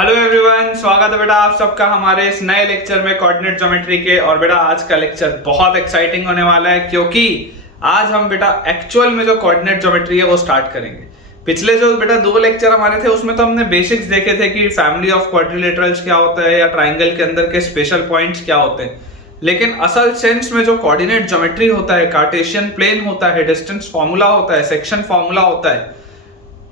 Hello everyone, स्वागत है बेटा आप सबका हमारे इस नए लेक्चर में कोऑर्डिनेट ज्योमेट्री के। और बेटा आज का लेक्चर बहुत एक्साइटिंग होने वाला है क्योंकि आज हम बेटा एक्चुअल में जो कोऑर्डिनेट ज्योमेट्री है वो स्टार्ट करेंगे। पिछले जो बेटा दो लेक्चर हमारे थे उसमें तो हमने बेसिक्स देखे थे कि फैमिली ऑफ क्वाड्रिलेटरल्स क्या होता है या ट्राइंगल के अंदर के स्पेशल पॉइंट्स क्या होते हैं, लेकिन असल सेंस में जो कोऑर्डिनेट ज्योमेट्री होता है, कार्टेशियन प्लेन होता है, डिस्टेंस फॉर्मूला होता है, सेक्शन फॉर्मूला होता है,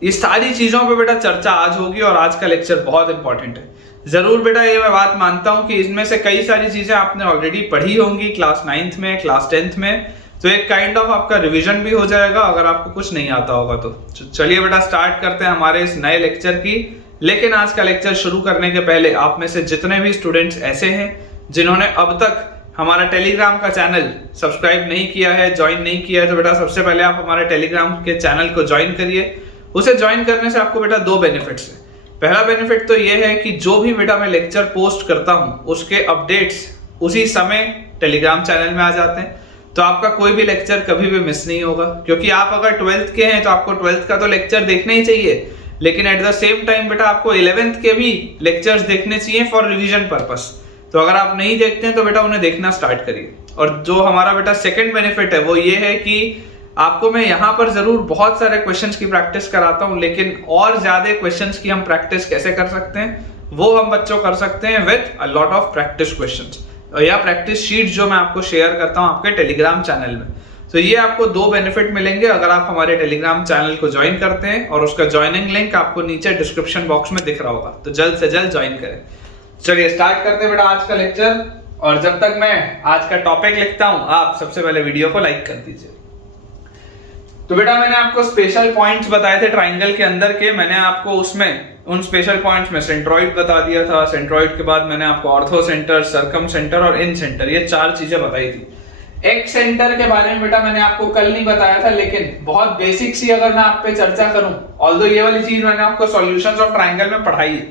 इस सारी चीजों पे बेटा चर्चा आज होगी और आज का लेक्चर बहुत इंपॉर्टेंट है। जरूर बेटा ये मैं बात मानता हूं कि इसमें से कई सारी चीजें आपने ऑलरेडी पढ़ी होंगी क्लास 9th में, क्लास 10th में, तो एक काइंड ऑफ आपका रिवीजन भी हो जाएगा अगर आपको कुछ नहीं आता होगा तो। चलिए बेटा स्टार्ट करते हैं हमारे इस नए लेक्चर की। लेकिन आज का लेक्चर शुरू करने के पहले आप में से जितने भी स्टूडेंट्स ऐसे हैं जिन्होंने अब तक हमारा टेलीग्राम का चैनल सब्सक्राइब नहीं किया है, ज्वाइन नहीं किया है, तो बेटा सबसे पहले आप हमारे टेलीग्राम के चैनल को ज्वाइन करिए। उसे ज्वाइन करने से आपको बेटा दो बेनिफिट्स हैं। पहला बेनिफिट तो ये है कि जो भी बेटा मैं लेक्चर पोस्ट करता हूं उसके अपडेट्स उसी समय टेलीग्राम चैनल में आ जाते हैं, तो आपका कोई भी लेक्चर कभी भी मिस नहीं होगा। क्योंकि आप अगर 12th के हैं तो आपको 12th का तो लेक्चर देखना ही चाहिए, लेकिन एट द सेम टाइम बेटा आपको 11th के भी लेक्चर्स देखने चाहिए फॉर रिविजन पर्पस। तो अगर आप नहीं देखते हैं तो बेटा उन्हें देखना स्टार्ट करिए। और जो हमारा बेटा सेकेंड बेनिफिट है वो ये है कि आपको मैं यहाँ पर जरूर बहुत सारे क्वेश्चंस की प्रैक्टिस कराता हूँ, लेकिन और ज्यादा क्वेश्चंस की हम प्रैक्टिस कैसे कर सकते हैं वो हम बच्चों कर सकते हैं with a lot of practice questions या प्रैक्टिस शीट जो मैं आपको शेयर करता हूँ आपके टेलीग्राम चैनल में। तो ये आपको दो बेनिफिट मिलेंगे अगर आप हमारे टेलीग्राम चैनल को ज्वाइन करते हैं, और उसका ज्वाइनिंग लिंक आपको नीचे डिस्क्रिप्शन बॉक्स में दिख रहा होगा, तो जल्द से जल्द ज्वाइन करें। चलिए स्टार्ट करते हैं बेटा आज का लेक्चर। और जब तक मैं आज का टॉपिक लिखता हूँ आप सबसे पहले वीडियो को लाइक कर दीजिए। तो बेटा मैंने आपको स्पेशल पॉइंट्स बताए थे ट्राइंगल के अंदर के, मैंने आपको उसमें उन स्पेशल पॉइंट्स में सेंट्रॉइड बता दिया था। सेंट्रॉइड के बाद मैंने आपको ऑर्थो सेंटर, सर्कम सेंटर और इन सेंटर, ये चार चीजें बताई थी। एक्स सेंटर के बारे में बेटा मैंने आपको कल नहीं बताया था, लेकिन बहुत बेसिक सी अगर मैं आप पे चर्चा करूं, ऑल्दो ये वाली चीज मैंने आपको सॉल्यूशंस ऑफ ट्राइंगल में पढ़ाई है,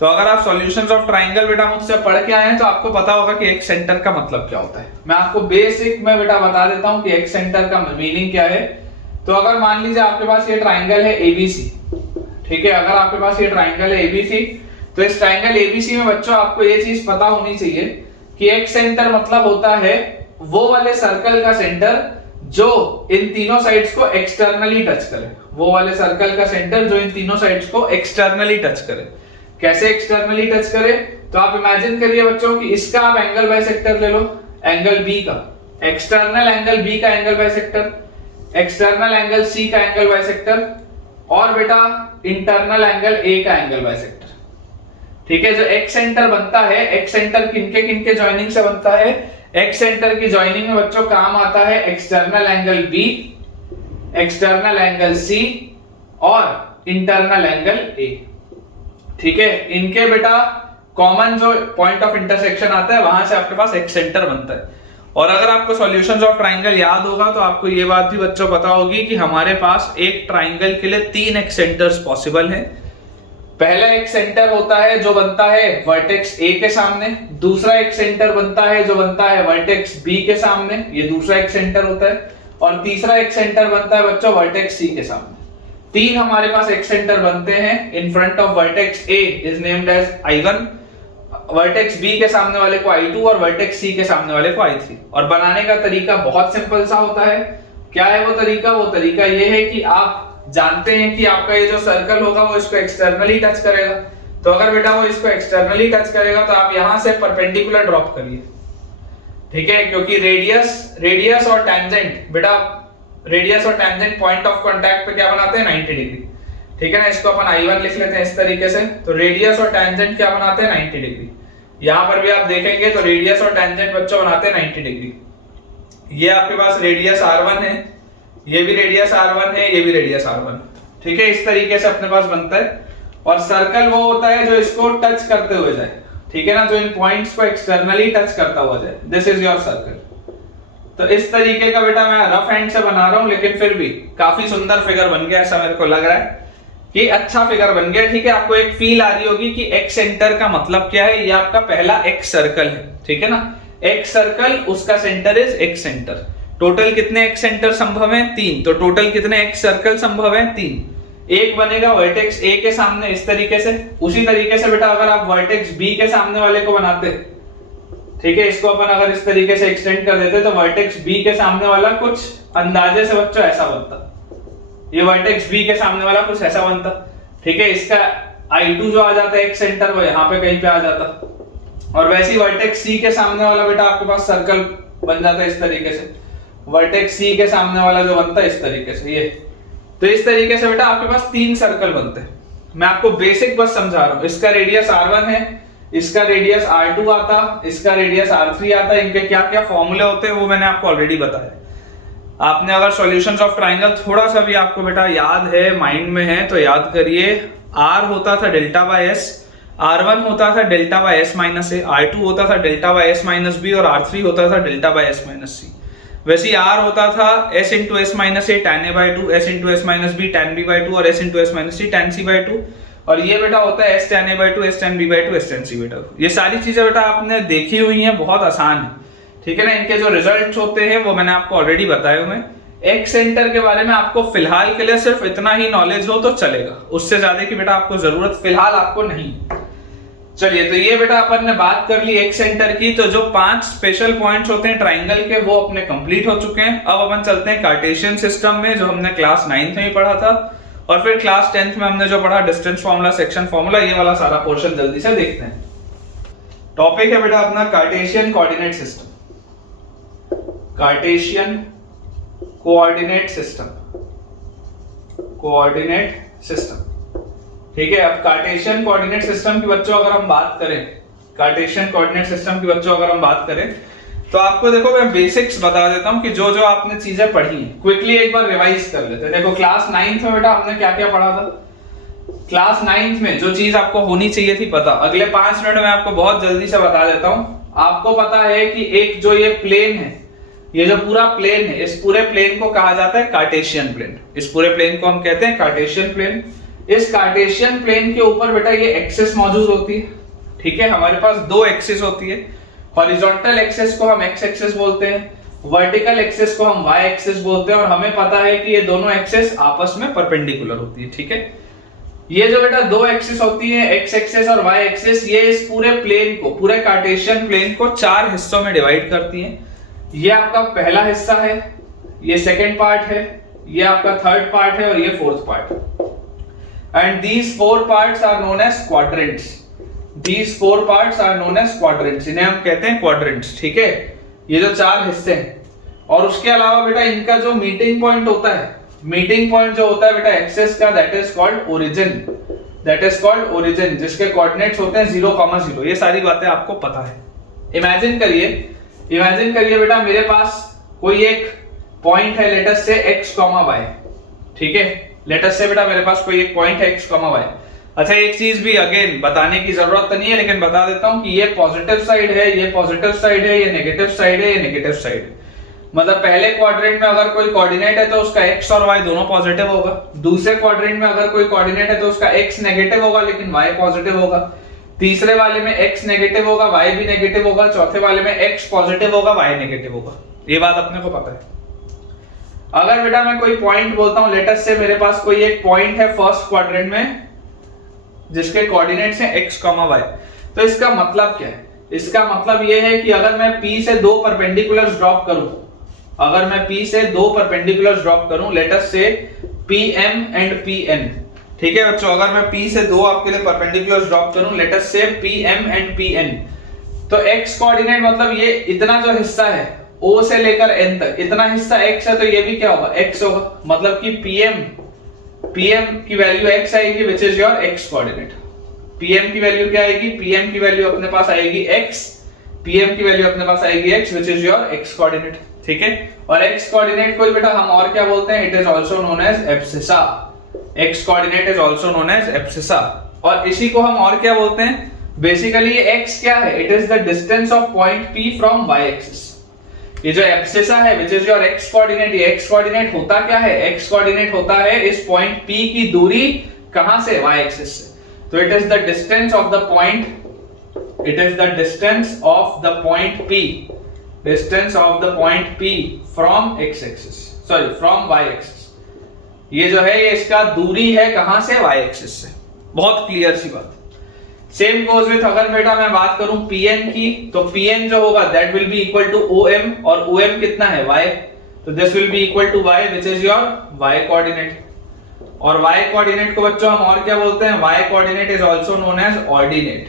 तो अगर आप सॉल्यूशंस ऑफ ट्राइंगल बेटा मुझसे पढ़ के आए हैं तो आपको पता होगा कि एक्स सेंटर का मतलब क्या होता है। मैं आपको बेसिक में बेटा बता देता हूं कि एक्स सेंटर का मीनिंग क्या है। तो अगर मान लीजिए आपके पास ये ट्राइंगल है एबीसी, ठीक है, अगर आपके पास ये ट्राइंगल है एबीसी, तो इस ट्राइंगल एबीसी में बच्चों आपको ये चीज पता होनी चाहिए कि एक्स सेंटर मतलब होता है वो वाले सर्कल का सेंटर जो इन तीनों साइड्स को एक्सटर्नली टच करे। वो वाले सर्कल का सेंटर जो इन तीनों साइड्स को एक्सटर्नली टच करे। कैसे एक्सटर्नली टच करे? तो आप इमेजिन करिए बच्चों कि इसका आप एंगल बाइसेक्टर ले लो, एंगल बी का, एक्सटर्नल एंगल बी का angle bisector, external angle C का एंगल बाइसेक्टर, और बेटा इंटरनल एंगल ए का एंगल बाइसेक्टर। ठीक है, जो एक्स सेंटर बनता है, एक्स सेंटर किनके किनके जॉइनिंग से बनता है? एक्स सेंटर की जॉइनिंग में बच्चों काम आता है external angle B, external angle C और इंटरनल एंगल ए। ठीक है, इनके बेटा कॉमन जो पॉइंट ऑफ इंटरसेक्शन आता है वहां से आपके पास एक्स सेंटर बनता है। और अगर आपको सॉल्यूशंस ऑफ ट्राइंगल याद होगा तो आपको ये बात भी बच्चों पता होगी कि हमारे पास एक ट्राइंगल के लिए तीन एक्स सेंटर्स पॉसिबल हैं। पहला एक सेंटर होता है जो बनता है वर्टेक्स ए के सामने, दूसरा एक सेंटर बनता है जो बनता है वर्टेक्स बी के सामने, ये दूसरा एक सेंटर होता है, और तीसरा एक सेंटर बनता है बच्चों वर्टेक्स सी के सामने। तीन हमारे पास एक सेंटर बनते हैं। In front of vertex A is named as I1, vertex B के सामने वाले को I2 और वर्टेक्स सी के सामने वाले को I3। और बनाने का तरीका बहुत सिंपल सा होता है। क्या है वो तरीका? वो तरीका ये है कि आप जानते हैं कि आपका ये जो सर्कल होगा वो इसको एक्सटर्नली टच करेगा, तो अगर बेटा वो इसको एक्सटर्नली टच करेगा तो आप यहां से परपेंडिकुलर ड्रॉप करिए। ठीक है, क्योंकि रेडियस और टेंजेंट बेटा, रेडियस और टेंजेंट पॉइंट ऑफ कांटेक्ट पे क्या बनाते हैं? 90 डिग्री। ठीक है ना, इसको अपन I1 लिख लेते हैं इस तरीके से। तो रेडियस और टेंजेंट क्या बनाते हैं? 90 डिग्री। यहां पर भी आप देखेंगे तो रेडियस और टेंजेंट बच्चों बनाते हैं 90 डिग्री। ये आपके पास रेडियस R1 है, ये भी रेडियस R1 है, ये भी रेडियस R1। ठीक है, इस तरीके से अपने पास बनता है। और सर्कल वो होता है जो इसको टच करते हुए जाए, ठीक है ना, जो इन पॉइंट्स को एक्सटर्नली टच करता हुआ जाए। This is your circle. तो इस तरीके का बेटा मैं रफ हैंड से बना रहा हूं, लेकिन फिर भी काफी सुंदर फिगर बन गया, ऐसा मेरे को लग रहा है कि अच्छा फिगर बन गया। ठीक है, आपको एक फील आ रही होगी कि एक्स सेंटर का मतलब क्या है। ये आपका पहला एक्स सर्कल है, ठीक है ना, एक्स सर्कल, उसका centre is x centre. Total कितने एक्स सेंटर संभव हैं? 3। तो टोटल कितने एक्स सर्कल संभव हैं? 3। एक बनेगा वर्टेक्स ए के सामने इस तरीके से। उसी तरीके से बेटा अगर आप वर्टेक्स बी के सामने वाले को बनाते, ठीक है, इसको अपन अगर इस तरीके से एक्सटेंड कर देते तो वर्टेक्स बी के सामने वाला कुछ अंदाजे से बच्चों ऐसा बनता। ये वर्टेक्स बी के सामने वाला कुछ ऐसा बनता, ठीक है। इसका I2 जो आ जाता है एक सेंटर, वो यहाँ पे कहीं पे आ जाता। और वैसे ही वर्टेक्स सी के सामने वाला बेटा आपके पास सर्कल बन जाता है इस तरीके से। वर्टेक्स सी के सामने वाला जो बनता है इस तरीके से, ये तो इस तरीके से बेटा आपके पास 3 सर्कल बनते हैं। मैं आपको बेसिक बस समझा रहा हूं। इसका रेडियस R1 है, इसका रेडियस R2 आता, इसका रेडियस R3 आता। इनके क्या क्या फॉर्मूले होते हैं वो मैंने आपको ऑलरेडी बताया। आपने अगर सॉल्यूशंस ऑफ ट्राइंगल थोड़ा सा भी आपको बेटा याद है, माइंड में है, तो याद करिए। R होता था डेल्टा बाय एस, R1 होता था delta by S minus A, R2 होता था delta by S minus B और R3 होता था delta by S minus C. वैसे R होता था s into S minus A tan a by 2, s into S minus B tan b by 2 और s into S minus C tan c by 2। और ये बेटा होता है s tan a by 2, s tan b by 2, s tan c बेटा। ये सारी चीजें बेटा आपने देखी हुई हैं, बहुत आसान है, ठीक है ना। इनके जो रिजल्ट्स होते हैं वो मैंने आपको ऑलरेडी बताए हुए हैं। एक सेंटर के बारे में आपको फिलहाल के लिए सिर्फ इतना ही नॉलेज हो तो चलेगा, उससे ज्यादा की बेटा आपको जरूरत फिलहाल आपको नहीं। चलिए, तो ये बेटा अपन ने बात कर ली एक सेंटर की। तो जो 5 स्पेशल पॉइंट्स होते हैं ट्राइंगल के वो अपने कंप्लीट हो चुके हैं। अब अपन चलते हैं कार्टेशियन सिस्टम में, जो हमने क्लास 9th में ही पढ़ा था, और फिर क्लास 10th में हमने जो पढ़ा डिस्टेंस फार्मूला, सेक्शन फार्मूला, ये वाला सारा पोर्शन जल्दी से देखते हैं। टॉपिक है बेटा अपना Cartesian coordinate system. Cartesian coordinate system, coordinate system, ठीक है। अब कार्टेशियन कोऑर्डिनेट सिस्टम की बच्चों अगर हम बात करें, कार्टेशियन कोऑर्डिनेट सिस्टम की बच्चों अगर हम बात करें, तो आपको देखो मैं बेसिक्स बता देता हूं कि जो जो आपने चीजें पढ़ी हैं क्विकली एक बार रिवाइज कर लेते हैं। देखो क्लास 9th में बेटा हमने क्या क्या पढ़ा था। क्लास 9th में जो चीज आपको होनी चाहिए थी पता, अगले 5 मिनट में आपको बहुत जल्दी से बता देता हूं। आपको पता है कि एक जो ये प्लेन है, ये जो पूरा प्लेन है, इस पूरे प्लेन को कहा जाता है कार्टेशियन प्लेन। इस पूरे प्लेन को हम कहते हैं कार्टेशियन प्लेन। इस कार्टेशियन प्लेन के ऊपर बेटा ये एक्सिस मौजूद होती है, ठीक है। हमारे पास 2 एक्सिस होती है। हॉरिजॉन्टल एक्सिस को हम एक्स एक्सिस बोलते हैं, वर्टिकल एक्सिस को हम वाई एक्सिस बोलते हैं। और हमें पता है कि ये दोनों एक्सिस आपस में परपेंडिकुलर होती है, ठीक है। ये जो बेटा 2 एक्सिस होती है, एक्स एक्सिस और वाई एक्सिस, ये इस पूरे प्लेन को, पूरे कार्टेशियन प्लेन को 4 हिस्सों में डिवाइड करती हैं। ये आपका पहला हिस्सा है, ये सेकेंड पार्ट है, ये आपका थर्ड पार्ट है और ये फोर्थ पार्ट है। And these 4 parts are known as quadrants. These 4 parts are known as quadrants. इन्हें हम कहते हैं quadrants, ठीक है। ये जो 4 हिस्से हैं। और उसके अलावा बेटा इनका जो मीटिंग पॉइंट होता है, मीटिंग पॉइंट जो होता है बेटा एक्सिस का, that is called origin. That is called origin, जिसके कोऑर्डिनेट्स होते हैं 0,0। ये सारी बातें आपको पता है। इमेजिन करिए बेटा मेरे पास कोई एक पॉइंट है, लेट अस से x, y, ठीक है। लेट अस से बेटा मेरे पास कोई एक पॉइंट है x, y। अच्छा, एक चीज भी अगेन बताने की जरूरत तो नहीं है, लेकिन बता देता हूं कि ये पॉजिटिव साइड है, ये पॉजिटिव साइड है, ये नेगेटिव साइड है, ये नेगेटिव साइड है। मतलब पहले क्वाड्रेंट में अगर कोई कोऑर्डिनेट है तो उसका x और y दोनों पॉजिटिव होगा। दूसरे क्वाड्रेंट में अगर कोई कोऑर्डिनेट है तो उसका x नेगेटिव होगा लेकिन y पॉजिटिव होगा। तीसरे वाले में x नेगेटिव होगा, y भी नेगेटिव होगा। चौथे वाले में x पॉजिटिव होगा, y नेगेटिव होगा। ये बात अपने को पता है। अगर बेटा मैं कोई पॉइंट बोलता हूं, लेट अस से मेरे पास कोई एक पॉइंट है फर्स्ट क्वाड्रेंट में जिसके कोऑर्डिनेट्स हैं x, y, तो इसका मतलब क्या है? इसका मतलब ये है कि अगर मैं P से 2 परपेंडिकुलर्स ड्रॉप करूं, अगर मैं P से 2 परपेंडिकुलर्स ड्रॉप करूं, लेट अस से PM एंड PN, ठीक है बच्चों। अगर मैं P से 2 आपके लिए परपेंडिकुलर्स ड्रॉप करूं, लेट अस से PM एंड PN, तो x कोऑर्डिनेट मतलब ये इतना जो हिस्सा है O से लेकर N तक, इतना हिस्सा x है, तो ये भी क्या होगा? x होगा। मतलब कि PM की वैल्यू x आएगी, विच is your x coordinate. PM की वैल्यू क्या आएगी? PM की वैल्यू अपने पास आएगी x, PM की वैल्यू अपने पास आएगी x, which is your x coordinate, ठीक है। और x कोऑर्डिनेट को बेटा हम और क्या बोलते हैं? It is also known as abscissa. x coordinate is also known as abscissa. और इसी को हम और क्या बोलते हैं? बेसिकली ये x क्या है? It is the distance of point P from y axis. ये जो एब्सिसा है विच इज योर x कोऑर्डिनेट, ये x कोऑर्डिनेट होता क्या है? x कोऑर्डिनेट होता है इस पॉइंट P की दूरी कहां से? y एक्सिस से। तो it is the distance of the point, it is the distance of the point P, distance of the point P from x axis, sorry from y axis. ये जो है ये इसका दूरी है कहां से, वाई एक्सिस से। बहुत क्लियर सी बात। सेम गोज विथ अगर बेटा मैं बात करूं Pn की, तो Pn जो होगा that will be equal to OM, और OM कितना है, y, तो this will be equal to y which is your y coordinate. और y कोऑर्डिनेट को बच्चों हम और क्या बोलते हैं, y coordinate is also known as ordinate.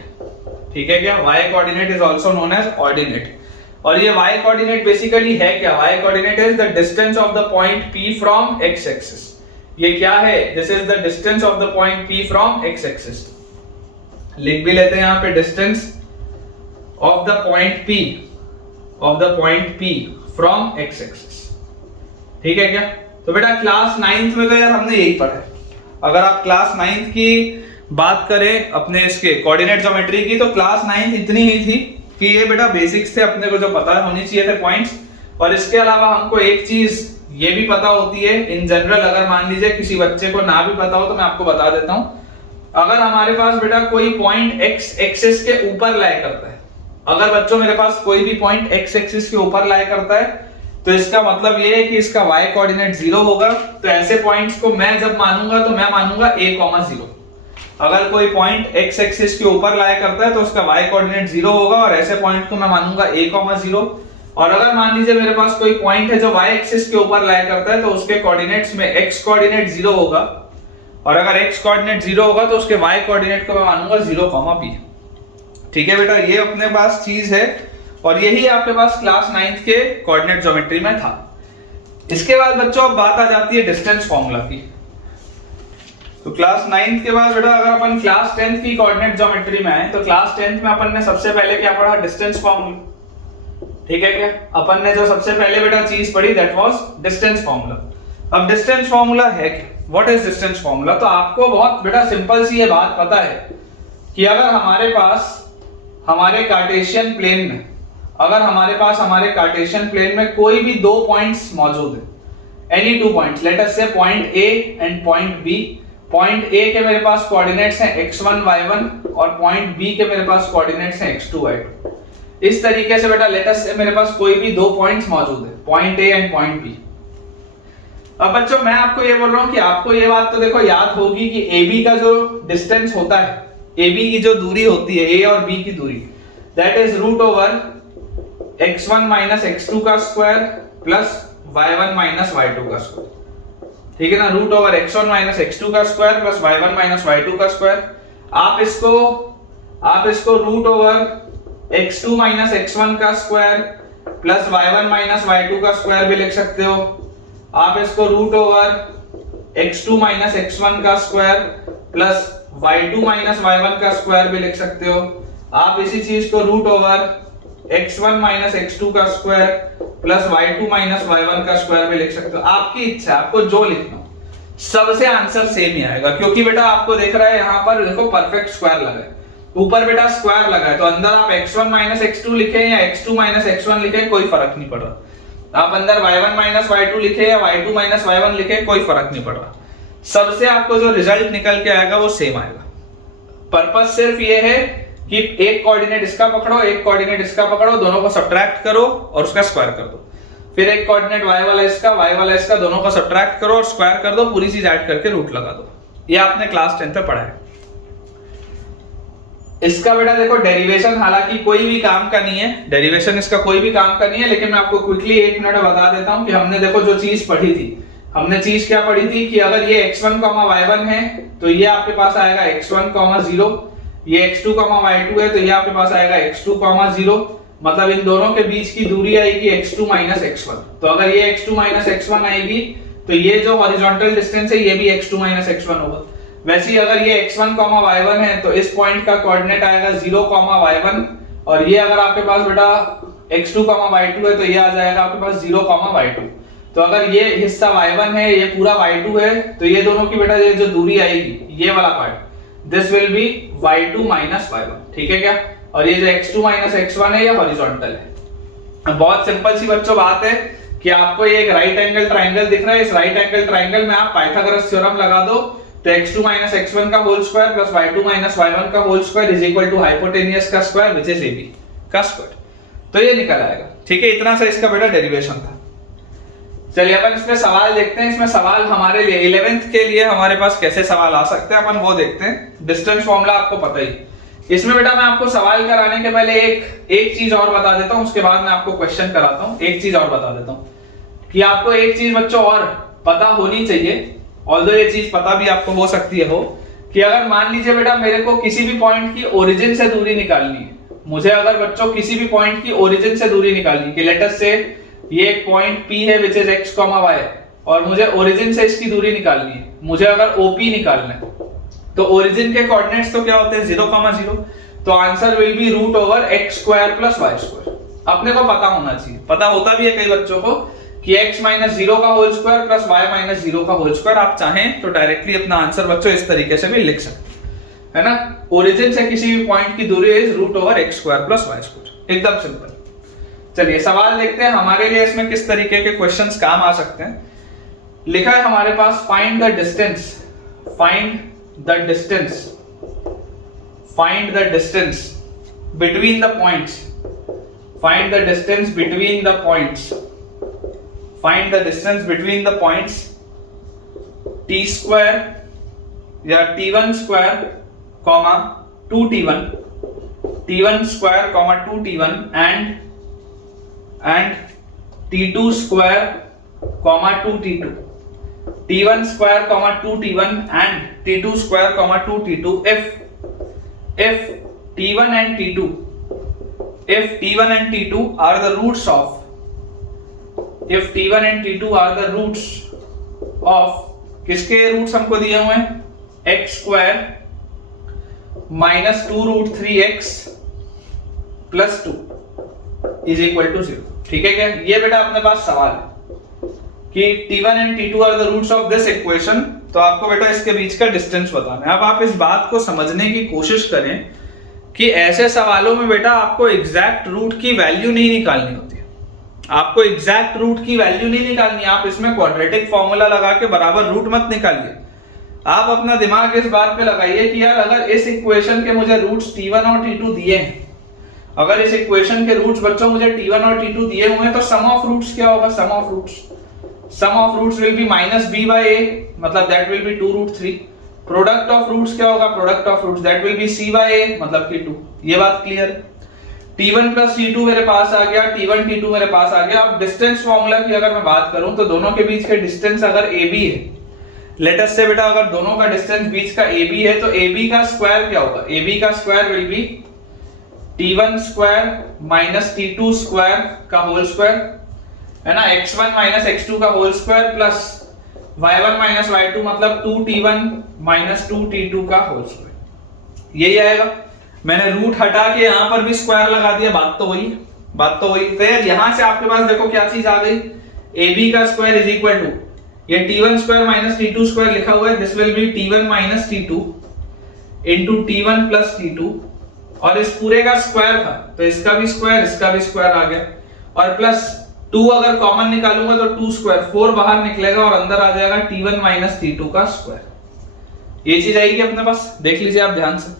ठीक है क्या, y coordinate is also known as ordinate. और ये y कोऑर्डिनेट बेसिकली है क्या, y coordinate is the distance of the point P from x axis. ये क्या है, this is the distance of the point P from x axis. लिख भी लेते हैं यहां पे, distance of the point P from x axis. ठीक है क्या, तो बेटा क्लास 9th में तो यार हमने यही पढ़ा है। अगर आप क्लास 9th की बात करें अपने इसके कोऑर्डिनेट ज्योमेट्री की, तो क्लास 9th इतनी ही थी कि ये बेटा बेसिक्स थे अपने को जो पता होनी चाहिए थे पॉइंट्स। और इसके अलावा हमको एक चीज ये भी पता होती है इन जनरल, अगर मान लीजिए किसी बच्चे को ना भी पता हो तो मैं आपको बता देता हूं। अगर हमारे पास बेटा कोई पॉइंट x एक्सिस के ऊपर लाई करता है, अगर बच्चों मेरे पास कोई भी पॉइंट x एक्सिस के ऊपर लाई करता है, तो इसका मतलब ये है कि इसका y कोऑर्डिनेट 0 होगा। तो ऐसे पॉइंट्स को मैं जब मानूंगा तो मैं मानूंगा a,0। अगर कोई पॉइंट x एक्सिस के ऊपर लाई करता है तो उसका y कोऑर्डिनेट 0 होगा, और ऐसे पॉइंट को मैं मानूंगा a,0। और अगर मान लीजिए मेरे पास कोई पॉइंट है जो y एक्सिस के ऊपर लाई करता है, तो उसके कोऑर्डिनेट्स में x कोऑर्डिनेट 0 होगा, और अगर x कोऑर्डिनेट 0 होगा तो उसके y कोऑर्डिनेट को मैं मानूंगा 0,b। ठीक है बेटा, ये अपने पास चीज है, और यही आपके पास क्लास 9th के कोऑर्डिनेट ज्योमेट्री में था। इसके बाद बच्चों अब बात आ जाती है डिस्टेंस फार्मूला की। तो क्लास 9th के बाद बेटा अगर अपन क्लास 10th की कोऑर्डिनेट ज्योमेट्री में आए, तो क्लास 10th में अपन ने सबसे पहले क्या पढ़ा, डिस्टेंस फार्मूला। ठीक है क्या, अपन ने जो सबसे पहले बेटा चीज पढ़ी दैट वाज डिस्टेंस फार्मूला। अब डिस्टेंस फार्मूला है क्या, व्हाट इज डिस्टेंस फार्मूला? तो आपको बहुत बेटा सिंपल सी ये बात पता है कि अगर हमारे पास हमारे कार्टेशियन प्लेन में, अगर हमारे पास हमारे कार्टेशियन प्लेन में कोई भी दो पॉइंट्स मौजूद है, any two points, let us से point A and point B। Point A के मेरे पास कोऑर्डिनेट्स हैं x1 y1, और पॉइंट B के मेरे पास कोऑर्डिनेट्स हैं x2 y2। इस तरीके से बेटा लेट अस से मेरे पास कोई भी दो पॉइंट्स मौजूद है, point A and point B। अब बच्चों मैं आपको ये बोल रहा हूं कि आपको ये बात तो देखो याद होगी कि AB का जो डिस्टेंस होता है, AB की जो दूरी होती है, A और B की दूरी, that is root over x1 minus x2 का square plus y1 minus y2 का स्क्वायर। ठीक है ना, root over x1 minus x2 का square plus y1 minus y2 का स्क्वायर। आप इसको root over x2 minus x1 का square plus y1 minus y2 का स्क्वायर भी लिख सकते हो। आप इसको root over x2 minus x1 का square plus y2 minus y1 का स्क्वायर भी लिख सकते हो। आप इसी चीज को root over x1 minus x2 का square plus y2 minus y1 का स्क्वायर भी लिख सकते हो। आपकी इच्छा, आपको जो लिखना, सबसे आंसर सेम ही आएगा, क्योंकि बेटा आपको देख रहा है यहाँ पर देखो परफेक्ट स्क्वायर लगा है, ऊपर बेटा स्क्वायर लगा है, तो अंदर आप x1 माइनस x2 लिखे या x2 माइनस x1 लिखे कोई फर्क नहीं पड़ रहा। आप अंदर y1 माइनस y2 लिखे या y2 माइनस y1 लिखे कोई फर्क नहीं पड़ रहा। सबसे आपको जो रिजल्ट निकल के आएगा वो सेम आएगा। पर्पस सिर्फ ये है कि एक कोऑर्डिनेट इसका पकड़ो, एक कोऑर्डिनेट इसका पकड़ो, दोनों को सब्ट्रैक्ट करो और उसका स्क्वायर कर दो। फिर एक कोऑर्डिनेट y वाला इसका, y वाला इसका, दोनों को सब्ट्रैक्ट करो और स्क्वायर कर दो, पूरी चीज ऐड करके रूट लगा दो। ये आपने क्लास 10 पे पढ़ा है। इसका बेटा देखो डेरिवेशन हालांकि कोई भी काम का नहीं है, डेरिवेशन इसका कोई भी काम का नहीं है, लेकिन मैं आपको क्विकली 1 मिनट में बता देता हूं कि हमने देखो जो चीज पढ़ी थी, हमने चीज क्या पढ़ी थी कि अगर ये x1, y1 है तो ये आपके पास आएगा x1, 0, ये x2, y2 है तो ये आपके पास आएगा x2, 0, मतलब इन दोनों के बीच की दूरी आएगी x2 माइनस x1। तो अगर ये x2 माइनस x1 आएगी तो ये जो हॉरिजॉन्टल डिस्टेंस है ये भी x2 माइनस x1 होगा। वैसे ही अगर ये x1, y1 है तो इस पॉइंट का कोऑर्डिनेट आएगा 0, y1, और ये अगर आपके पास बेटा x2, y2 है तो ये आ जाएगा आपके पास 0, y2। तो अगर ये हिस्सा y1 है, ये पूरा y2 है, तो ये दोनों की बेटा ये जो दूरी आएगी, ये वाला part, this will B y2 minus y1। ठीक है क्या, और ये जो x2 माइनस x1 है ये हॉरिजॉन्टल है। बहुत सिंपल सी बच्चों बात है कि आपको ये एक राइट एंगल ट्रायंगल दिख रहा है, इस राइट एंगल ट्रायंगल में आप पाइथागोरस थ्योरम लगा दो, तो x2 माइनस x1 का whole square plus y2 minus y1 का whole square is equal to hypotenuse का स्क्वायर विच इज ab का स्क्वायर। तो ये निकल आएगा। ठीक है, इतना सा इसका बेटा डेरिवेशन था। चलिए अपन इसमें सवाल देखते हैं। इसमें सवाल हमारे लिए 11th के लिए हमारे पास कैसे सवाल आ सकते हैं अपन वो देखते हैं। डिस्टेंस फॉर्मूला आपको पता ही। इसमें बेटा मैं आपको सवाल कराने के पहले एक चीज और बता देता हूं, उसके बाद मैं आपको क्वेश्चन कराता हूं। एक चीज और बता देता हूं कि आपको एक चीज बच्चों और पता होनी चाहिए, ऑल्दो ये चीज पता भी आपको हो सकती है कि अगर मान लीजिए बेटा मेरे को किसी भी पॉइंट की ओरिजिन से दूरी निकालनी है, मुझे अगर बच्चों किसी भी पॉइंट की ओरिजिन से दूरी निकालनी कि लेट अस से ये एक पॉइंट P है विच इज x, y और मुझे ओरिजिन से इसकी दूरी निकालनी है, मुझे अगर OP निकालना है तो ओरिजिन के कोऑर्डिनेट्स तो क्या होते हैं 0, 0, तो answer will be root over x square plus y square. अपने को पता होना चाहिए, पता होता भी है कई बच्चों को कि x माइनस 0 का whole square plus y minus 0 का होल स्क्वायर। आप चाहें तो डायरेक्टली अपना आंसर बच्चों इस तरीके से भी लिख सकते हैं, है ना। ओरिजिन से किसी भी पॉइंट की दूरी is root over x square plus y square, एकदम सिंपल। चलिए सवाल देखते हैं हमारे लिए इसमें किस तरीके के क्वेश्चंस काम आ सकते हैं। लिखा है हमारे पास find the distance, find the distance, find the distance between the points, find the distance between the points, find the distance between the points t square या t1 square comma 2t1, t1 square comma 2t1 and t2 square comma 2t2, t1 square comma 2t1 and t2 square comma 2t2 if t1 and t2, if t1 and t2 are the roots of, if t1 and t2 are the roots of, किसके roots हमको दिए हुए हैं x square minus 2 root 3x plus 2 is equal to 0। ठीक है क्या? ये बेटा अपने पास सवाल है कि t1 and t2 are the roots of this equation, तो आपको बेटा इसके बीच का डिस्टेंस बताना है। अब आप इस बात को समझने की कोशिश करें कि ऐसे सवालों में बेटा आपको एग्जैक्ट रूट की वैल्यू नहीं निकालनी होती है, आपको एग्जैक्ट रूट की वैल्यू नहीं निकालनी। आप इसमें क्वाड्रेटिक फॉर्मूला लगा के बराबर रूट मत निकालिए, आप अपना दिमाग इस बात पे लगाइए कि यार अगर इस इक्वेशन के मुझे रूट्स t1 और t2 दिए हैं, अगर इस इक्वेशन के रूट्स बच्चों मुझे t1 और t2 दिए हुए हैं तो सम ऑफ रूट्स क्या होगा? Sum of roots will be minus b by a, मतलब that will be 2 root 3। Product of roots क्या होगा? Product of roots that will be c by a, मतलब कि 2। ये बात क्लियर है। t1 प्लस t2 मेरे पास आ गया, t1 t2 मेरे पास आ गया। अब डिस्टेंस फॉर्मूला की अगर मैं बात करूं तो दोनों के बीच के डिस्टेंस अगर ab है, लेट अस से बेटा अगर दोनों का डिस्टेंस बीच का ab है तो ab का स्क्वायर क्या होगा? ab का square will B t1 square minus t2 square का होल स्क्वायर, है ना, x1 माइनस x2 का whole square plus y1 minus y2 मतलब 2t1 माइनस 2t2 का होल स्क्वायर। यही आएगा। मैंने रूट हटा के यहां पर भी स्क्वायर लगा दिया, बात तो वही। तो यहां से आपके पास देखो क्या चीज आ गई, ab का स्क्वायर इज इक्वल टू ये t1 square minus t2 square लिखा हुआ है, this will B t1 minus t2 into t1 plus t2, और इस पूरे का स्क्वायर था तो इसका भी स्क्वायर आ गया, और प्लस 2 अगर कॉमन निकालूंगा तो 2 स्क्वायर 4 बाहर निकलेगा और अंदर आ जाएगा t1 माइनस t2 का स्क्वायर। ये चीज आएगी अपने पास, देख लीजिए आप ध्यान से।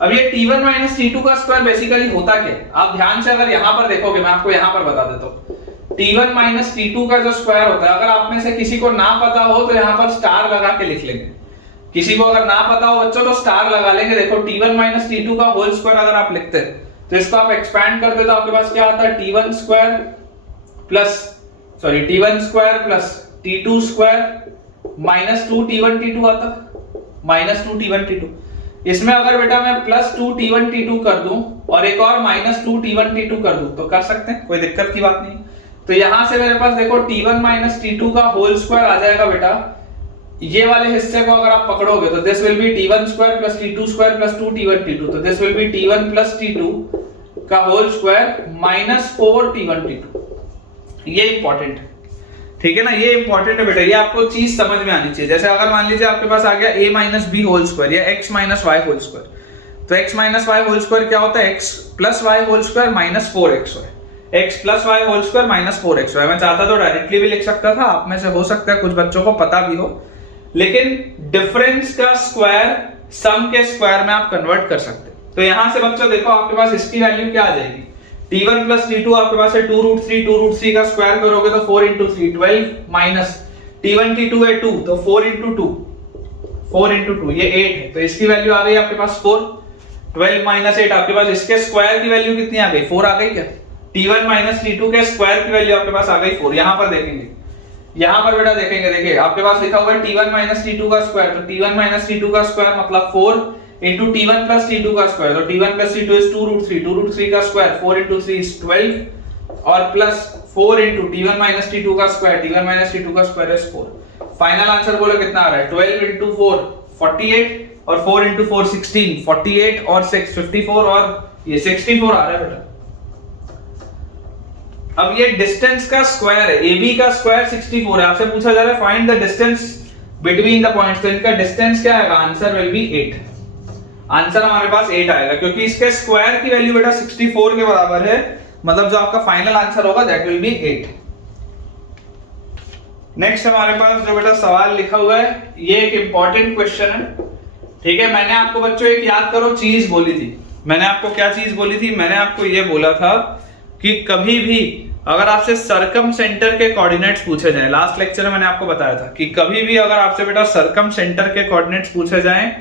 अब ये t1 माइनस t2 का स्क्वायर बेसिकली होता क्या है? आप ध्यान से अगर यहां पर देखोगे, मैं आपको यहां पर बता देता हूं, t1 माइनस t2 का जो स्क्वायर होता है, अगर आप में से किसी को ना पता हो तो यहां पर स्टार लगा के लिख लेंगे। किसी को अगर ना पता हो बच्चों तो स्टार लगा लेंगे। देखो t1 माइनस t2 का होल स्क्वायर अगर आप लिखते हैं तो इसको आप एक्सपैंड करते तो आपके पास क्या आता है? t1 square plus t2 square minus 2 t1 t2 आता, माइनस 2 t1 t2। इसमें अगर बेटा मैं प्लस 2 t1 t2 कर दूं और एक और माइनस 2 t1 t2 कर दूं तो कर सकते हैं, कोई दिक्कत की बात नहीं। तो यहां से मेरे पास देखो t1 माइनस t2 का होल स्क्वायर आ जाएगा बेटा। ये वाले हिस्से को अगर आप पकड़ोगे तो this will B t1 square plus t2 square plus 2 t1 t2, तो this will B t1 plus t2 का whole square minus 4 t1 t2। ये इंपॉर्टेंट है, ठीक है ना, ये इंपॉर्टेंट है बेटा, ये आपको चीज समझ में आनी चाहिए। जैसे अगर मान लीजिए आपके पास आ गया a minus b whole square या x minus y whole square, तो x minus y whole square क्या होता है? x plus y whole square minus 4xy, x plus y whole square minus 4xy। मैं चाहता तो डायरेक्टली भी लिख सकता था, आप में से हो सकता है कुछ बच्चों को पता भी हो, लेकिन डिफरेंस का स्क्वायर सम के स्क्वायर में आप कन्वर्ट कर सकते हैं। तो यहां से बच्चों देखो आपके पास इसकी वैल्यू क्या आ जाएगी? T1 प्लस T2 आपके पास है 2√3, 2√3 का स्क्वायर करोगे तो 4 इंटू 3 12 माइनस T1 T2 है 2 तो 4 इंटू 2 ये 8 है, तो इसकी वैल्यू आ गई आपके पास 4। 12 माइनस 8 आपके पास इसके स्क्वायर की वैल्यू कितनी आ गई 4 आ गई क्या? T1 माइनस T2 के स्क्वायर की वैल्यू आपके पास आ गई 4। यहां पर देखेंगे, यहां पर बेटा देखेंगे, देखिए आपके पास लिखा हुआ है T1 माइनस T2 का स्क्वायर, तो T1 माइनस T2 का स्क्वायर मतलब 4 इंटू T1 प्लस T2 का स्क्वायर, तो T1 प्लस T2 इज 2√3, 2√3 का स्क्वायर 4 इंटू 3 इज 12 और plus 4 into T1 minus T2 का स्क्वायर, T1 माइनस T2 का स्क्वायर इज 4। फाइनल आंसर बोलो कितना आ रहा है? 12 इंटू 4 48 और 4 इंटू 4 16, 48 और 6 54 और ये 64 आ रहा है बेटा। अब ये डिस्टेंस का स्क्वायर है, AB का स्क्वायर 64 है, आपसे पूछा जा रहा है find the distance between the points, तो इनका डिस्टेंस क्या आएगा? Answer will B 8। आंसर हमारे पास 8 आएगा क्योंकि इसके स्क्वायर की वैल्यू बेटा 64 के बराबर है, मतलब जो आपका फाइनल आंसर होगा दैट विल बी 8। नेक्स्ट हमारे पास जो बेटा सवाल लिखा हुआ है ये एक इंपॉर्टेंट क्वेश्चन है, ठीक है। मैंने आपको बच्चों एक याद करो चीज बोली थी, मैंने आपको क्या चीज बोली थी? मैंने आपको ये बोला था कि कभी भी अगर आपसे सर्कम सेंटर के कोऑर्डिनेट्स पूछे जाएं, लास्ट लेक्चर में मैंने आपको बताया था कि कभी भी अगर आपसे बेटा सर्कम सेंटर के कोऑर्डिनेट्स पूछे जाएं,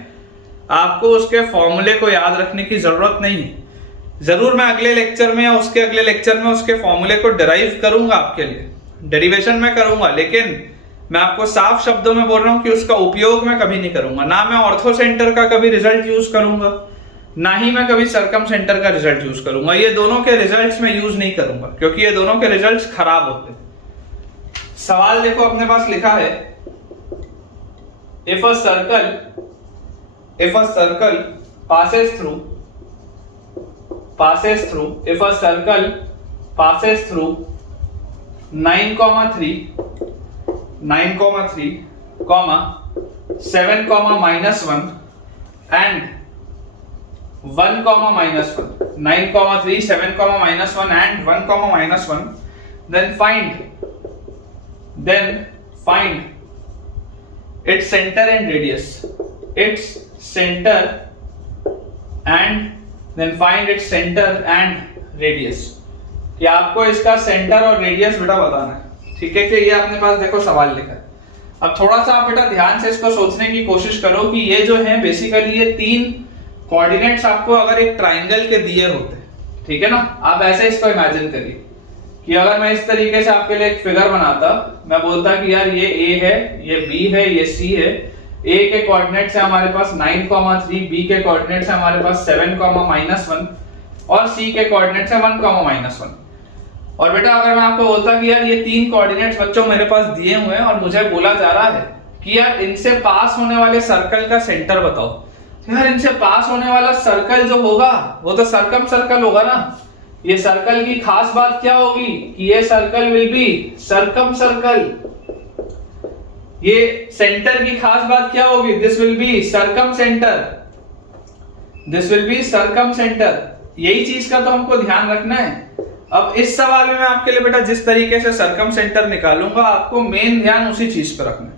आपको उसके फॉर्मूले को याद रखने की जरूरत नहीं है। जरूर मैं अगले लेक्चर में या उसके अगले लेक्चर में उसके फॉर्मूले को डिराइव करूंगा, आपके लिए डेरिवेशन में करूंगा, लेकिन मैं आपको साफ शब्दों में बोल रहा हूं कि उसका उपयोग मैं कभी नहीं करूंगा। ना मैं ऑर्थो सेंटर का कभी रिजल्ट यूज करूंगा, ना ही मैं कभी सर्कम सेंटर का रिजल्ट यूज करूंगा। ये दोनों के रिजल्ट्स मैं यूज नहीं करूंगा क्योंकि ये दोनों के रिजल्ट्स खराब होते हैं। सवाल देखो अपने पास लिखा है, if a circle passes through 9,3, 7, -1 and 1, -1, 9,3, 7, -1 and 1, -1, then find its center and radius, then find its center and radius। कि आपको इसका सेंटर और रेडियस बेटा बताना है, ठीक है। कि ये अपने पास देखो सवाल लिखा है। अब थोड़ा सा आप बेटा ध्यान से इसको सोचने की कोशिश करो कि ये जो है बेसिकली ये 3 कोऑर्डिनेट्स आपको अगर एक ट्राइंगल के दिए होते, ठीक है ना, आप ऐसे इसको इमेजिन करिए कि अगर मैं इस तरीके से आपके लिए एक फिगर बनाता, मैं बोलता कि यार ये A है, ये B है, ये C है। A के कोऑर्डिनेट्स है हमारे पास 9,3, B के कोऑर्डिनेट्स है हमारे पास 7, -1 और C के कोऑर्डिनेट्स है 1, -1। और बेटा अगर मैं आपको बोलता कि यार ये 3 कोऑर्डिनेट्स बच्चों मेरे पास दिए हुए हैं और मुझे बोला जा रहा है कि यार इनसे पास होने वाले सर्कल का सेंटर बताओ, तो यार इनसे पास होने वाला सर्कल जो होगा वो तो सर्कम सर्कल होगा ना। ये सर्कल की खास बात क्या होगी कि ये circle will be circum circle. ये सेंटर की खास बात क्या होगी? This will B circum centre, this will B circum centre. यही चीज का तो हमको ध्यान रखना है। अब इस सवाल में मैं आपके लिए बेटा जिस तरीके से सर्कम सेंटर निकालूंगा, आपको मेन ध्यान उसी चीज पर रखना है,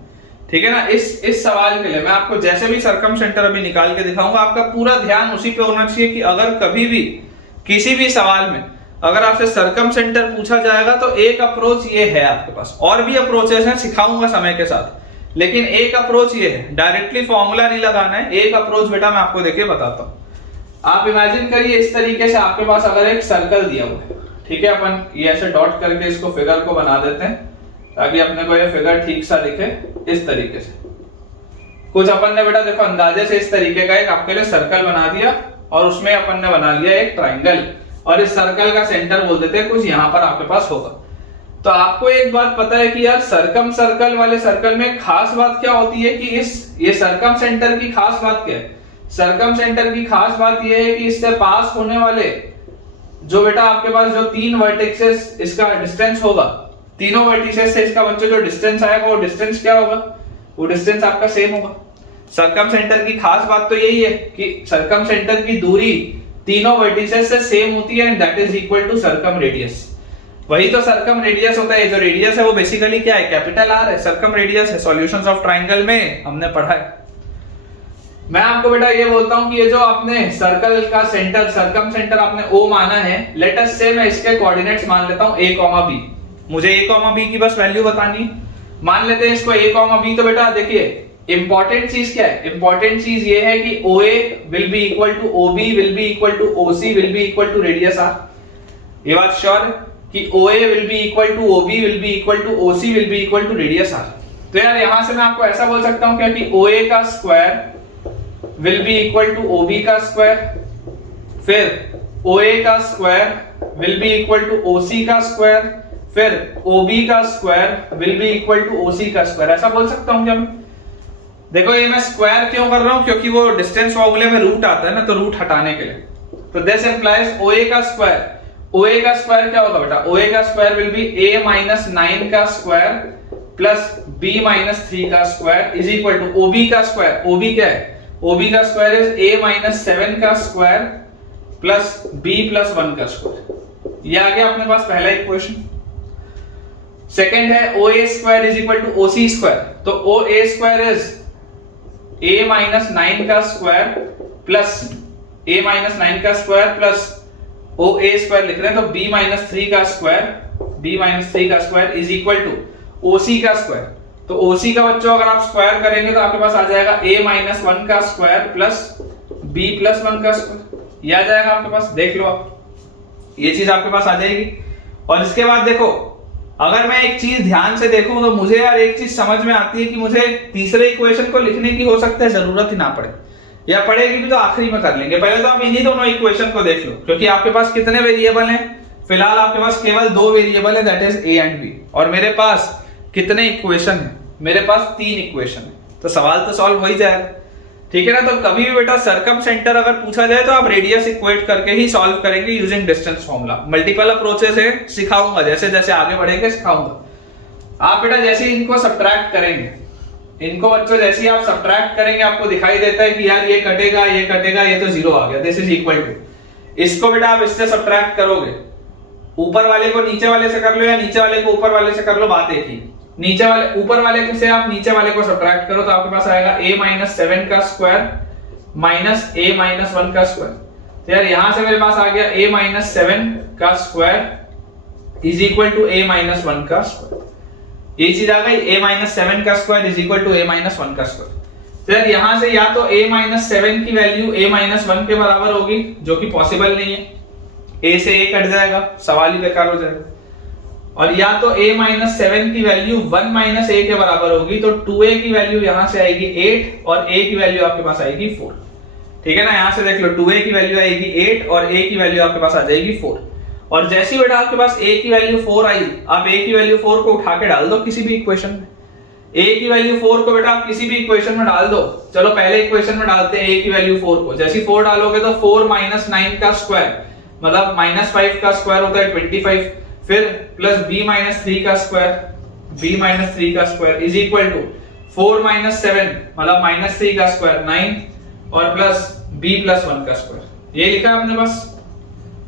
ठीक है ना। इस सवाल के लिए मैं आपको जैसे भी सर्कम सेंटर अभी निकाल के दिखाऊंगा, आपका पूरा ध्यान उसी पे होना चाहिए कि अगर कभी भी किसी भी सवाल में अगर आपसे सर्कम सेंटर पूछा जाएगा तो एक अप्रोच ये है आपके पास, और भी अप्रोचेस हैं, सिखाऊंगा समय के साथ, लेकिन एक अप्रोच ये है, डायरेक्टली फॉर्मूला नहीं लगाना है। एक अप्रोच बेटा मैं आपको देखिए बताता हूँ। आप इमेजिन करिए इस तरीके से आपके पास अगर एक सर्कल दिया हुआ है, ठीक है, अपन ये ऐसे डॉट करके इसको फिगर को बना देते हैं ताकि अपने को ये फिगर ठीक सा दिखे। इस तरीके से कुछ अपन ने बेटा देखो अंदाजे से इस तरीके का एक आपके लिए सर्कल बना दिया और उसमें अपन ने बना लिया एक ट्राइंगल, और इस सर्कल का सेंटर बोल देते हैं कुछ यहाँ पर आपके पास होगा। तो आपको एक बात पता है कि यार सर्कम सर्कल वाले सर्कल में खास बात क्या होती है कि ये सर्कम सेंटर की खास बात क्या है? सर्कम सेंटर की खास बात ये है कि इससे पास होने वाले जो बेटा आपके पास जो 3 वर्टिसेस इसका डिस्टेंस होगा, तीनों वर्टिसेस से इसका बच्चों जो डिस्टेंस आएगा वो डिस्टेंस क्या होगा? वो डिस्टेंस आपका सेम होगा। सर्कम सेंटर की खास बात तो यही है कि सर्कम सेंटर की दूरी तीनों वर्टिसेस से सेम होती है and that is equal to circumradius. वही तो सर्कम रेडियस होता है। जो रेडियस है वो बेसिकली क्या है? कैपिटल आर है, सर्कम रेडियस है। सॉल्यूशंस ऑफ ट्रायंगल में हमने पढ़ा है। मैं आपको बेटा ये बोलता हूं कि ये जो आपने सर्कल का सेंटर, सरकम सेंटर आपने O माना है, लेट अस से मैं इसके कोऑर्डिनेट्स मान लेता हूं A, B। मुझे A, B की बस वैल्यू बतानी, मान लेते हैं इसको A, B। तो बेटा देखिए इंपॉर्टेंट चीज क्या है, इंपॉर्टेंट चीज ये है कि OA will be equal to OB will be equal to OC will be equal to radius R। ये बात श्योर कि OA will be equal to OB will be equal to OC will be equal to radius R। तो यार यहां से मैं आपको ऐसा बोल सकता हूं क्या कि OA का square will be equal to OB का स्क्वायर, फिर OA का square will be equal to OC का स्क्वायर, फिर OB का square will be equal to OC का स्क्वायर। ऐसा बोल सकता हूं क्या मैं? देखो ये मैं स्क्वायर क्यों कर रहा हूं, क्योंकि वो डिस्टेंस फॉर्मूले में रूट आता है ना, तो रूट हटाने के लिए। तो दिस इंप्लाइज OA का स्क्वायर, OA का स्क्वायर क्या होगा बेटा, OA का square will be A minus 9 का स्क्वायर प्लस B माइनस 3 का square is equal to OB का स्क्वायर। OB क्या है, OB का स्क्वायर इज A माइनस 7 का स्क्वायर प्लस B प्लस 1 का स्क्वायर। ये आ गया अपने पास पहला इक्वेशन। सेकंड है OA square is equal to OC square. तो OA square is A minus 9 का स्क्वायर प्लस A माइनस 9 का स्क्वायर प्लस OA स्क्वायर लिख रहे हैं तो B माइनस 3 का स्क्वायर, B माइनस 3 का square is equal to OC का स्क्वायर। तो OC का बच्चों अगर आप स्क्वायर करेंगे तो आपके पास आ जाएगा A माइनस 1 का स्क्वायर प्लस B प्लस 1 का स्क्वायर। ये आ जाएगा आपके पास, देख लो आप, ये चीज आपके पास आ जाएगी। और इसके बाद देखो अगर मैं एक चीज ध्यान से देखूं तो मुझे यार एक चीज समझ में आती है कि मुझे तीसरे इक्वेशन को लिखने की हो सकता है जरूरत ही ना पड़े, या पड़ेगी भी तो आखिरी में कर लेंगे। पहले तो आप इन्हीं दोनों इक्वेशन को देख लो, क्योंकि आपके पास कितने वेरिएबल हैं, फिलहाल आपके पास केवल 2 वेरिएबल है, that is A and B। और मेरे पास कितने इक्वेशन है, मेरे पास 3 इक्वेशन है, तो सवाल तो सॉल्व हो ही जाएगा। ठीक है ना। तो कभी भी बेटा सरकम सेंटर अगर पूछा जाए तो आप रेडियस इक्वेट करके ही सॉल्व करेंगे using distance formula. Multiple approaches है, सिखाऊंगा, जैसे जैसे आगे बढ़ेंगे सिखाऊंगा। आप बेटा जैसे ही इनको सब्ट्रैक्ट करेंगे, इनको बच्चों जैसे ही आप सब्ट्रैक्ट करेंगे आपको दिखाई देता है कि यार ये कटेगा, ये तो 0 आ गया, दिस इज इक्वल टू। इसको बेटा आप इससे सब्ट्रैक्ट करोगे, ऊपर वाले को नीचे वाले से कर लो या नीचे वाले को ऊपर वाले से कर लो, बात एक ही। नीचे वाले ऊपर वाले से आप नीचे वाले को सब्ट्रैक्ट करो तो आपके पास आएगा A माइनस 7 का स्क्वायर माइनस A माइनस 1 का स्क्वायर। तो यार यहां से मेरे पास आ गया A माइनस 7 का square is equal to A minus 1 का स्क्वायर। ये चीज आ गई, A माइनस 7 का square is equal to A minus 1 का स्क्वायर। तो यार यहां से या तो A माइनस 7 की वैल्यू A माइनस 1 के बराबर होगी, जो कि पॉसिबल नहीं है, A से A कट जाएगा, सवाल ही बेकार हो जाएगा। और या तो A माइनस 7 की वैल्यू 1 माइनस A के बराबर होगी, तो 2A की वैल्यू यहां से आएगी 8 और A की वैल्यू आपके पास आएगी 4। ठीक है ना, यहां से देख लो 2A की वैल्यू आएगी 8 और A की वैल्यू आपके पास आ जाएगी 4। और जैसे ही बेटा आपके पास A की वैल्यू 4 आई, आप A की वैल्यू 4 को उठा के डाल दो किसी भी इक्वेशन में। A की वैल्यू 4 को बेटा आप किसी भी इक्वेशन में डाल दो। चलो पहले इक्वेशन में डालते हैं A की वैल्यू 4 को। जैसे 4 डालोगे तो 4 माइनस 9 का स्क्वायर मतलब माइनस 5 का स्क्वायर होता है 25, फिर प्लस B माइनस 3 का स्क्वायर, B माइनस 3 का square is equal to 4 minus 7 मतलब माइनस 3 का स्क्वायर 9 और प्लस B प्लस 1 का स्क्वायर। ये लिखा है अपने पास,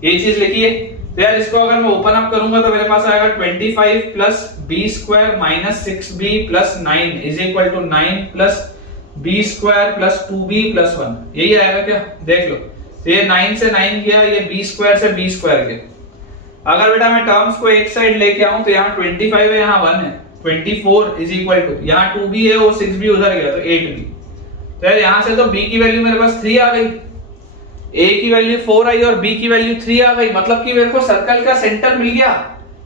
ये चीज लिखी है। तो यार इसको अगर मैं ओपन अप करूंगा तो मेरे पास आएगा 25 plus B square minus 6B plus 9 is equal to 9 plus B square plus 2B plus 1। यही आएगा क्या, देख लो। तो ये 9 से 9 गया, ये B स्क्वायर से B स्क्वायर गया। अगर बेटा मैं टर्म्स को एक साइड लेके आऊं तो यहाँ 25 है, यहाँ 1 है, 24 इज इक्वल टू यहाँ 2B है, वो 6B उधर गया तो 8B। तो यार यहाँ से तो B की वैल्यू मेरे पास 3 आ गई, A की वैल्यू 4 आई और B की वैल्यू 3 आ गई। मतलब कि मेरे को सर्कल का सेंटर मिल गया।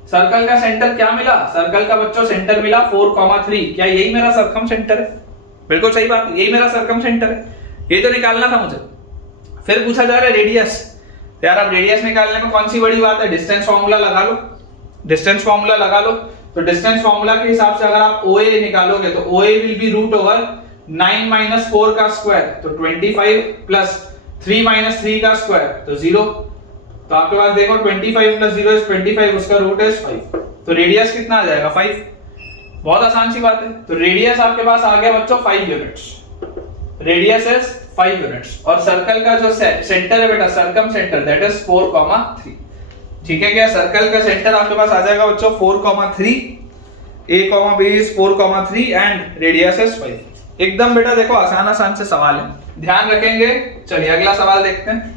सर्कल का सेंटर क्या मिला, सर्कल का बच्चों सेंटर मिला 4,3। क्या यही मेरा सर्कम सेंटर है? बिल्कुल सही बात, यही मेरा सर्कम सेंटर है। ये तो निकालना था मुझे। फिर पूछा जा रहा है रेडियस। यार अब रेडियस निकालने में कौन सी बड़ी बात है, डिस्टेंस फार्मूला लगा लो, डिस्टेंस फार्मूला लगा लो। तो डिस्टेंस फार्मूला के हिसाब से अगर आप OA निकालोगे तो OA will be root over 9 minus 4 का स्क्वायर, तो 25 प्लस 3 माइनस 3 का स्क्वायर तो 0। तो आपके पास देखो 25 प्लस 0 इज 25, उसका रूट इज 5। तो रेडियस कितना आ जाएगा 5। बहुत आसान सी बात है। तो रेडियस आपके पास आ गया बच्चों 5 यूनिट्स, रेडियस इज 5 यूनिट्स। और सर्कल का जो सेंटर है बेटा, सर्कम सेंटर, दैट इज 4,3। ठीक है क्या, सर्कल का सेंटर आपके पास आ जाएगा बच्चों 4,3, A, B is 4,3 and radius is 5। एकदम बेटा देखो आसान आसान से सवाल है, ध्यान रखेंगे। चलिए अगला सवाल देखते हैं।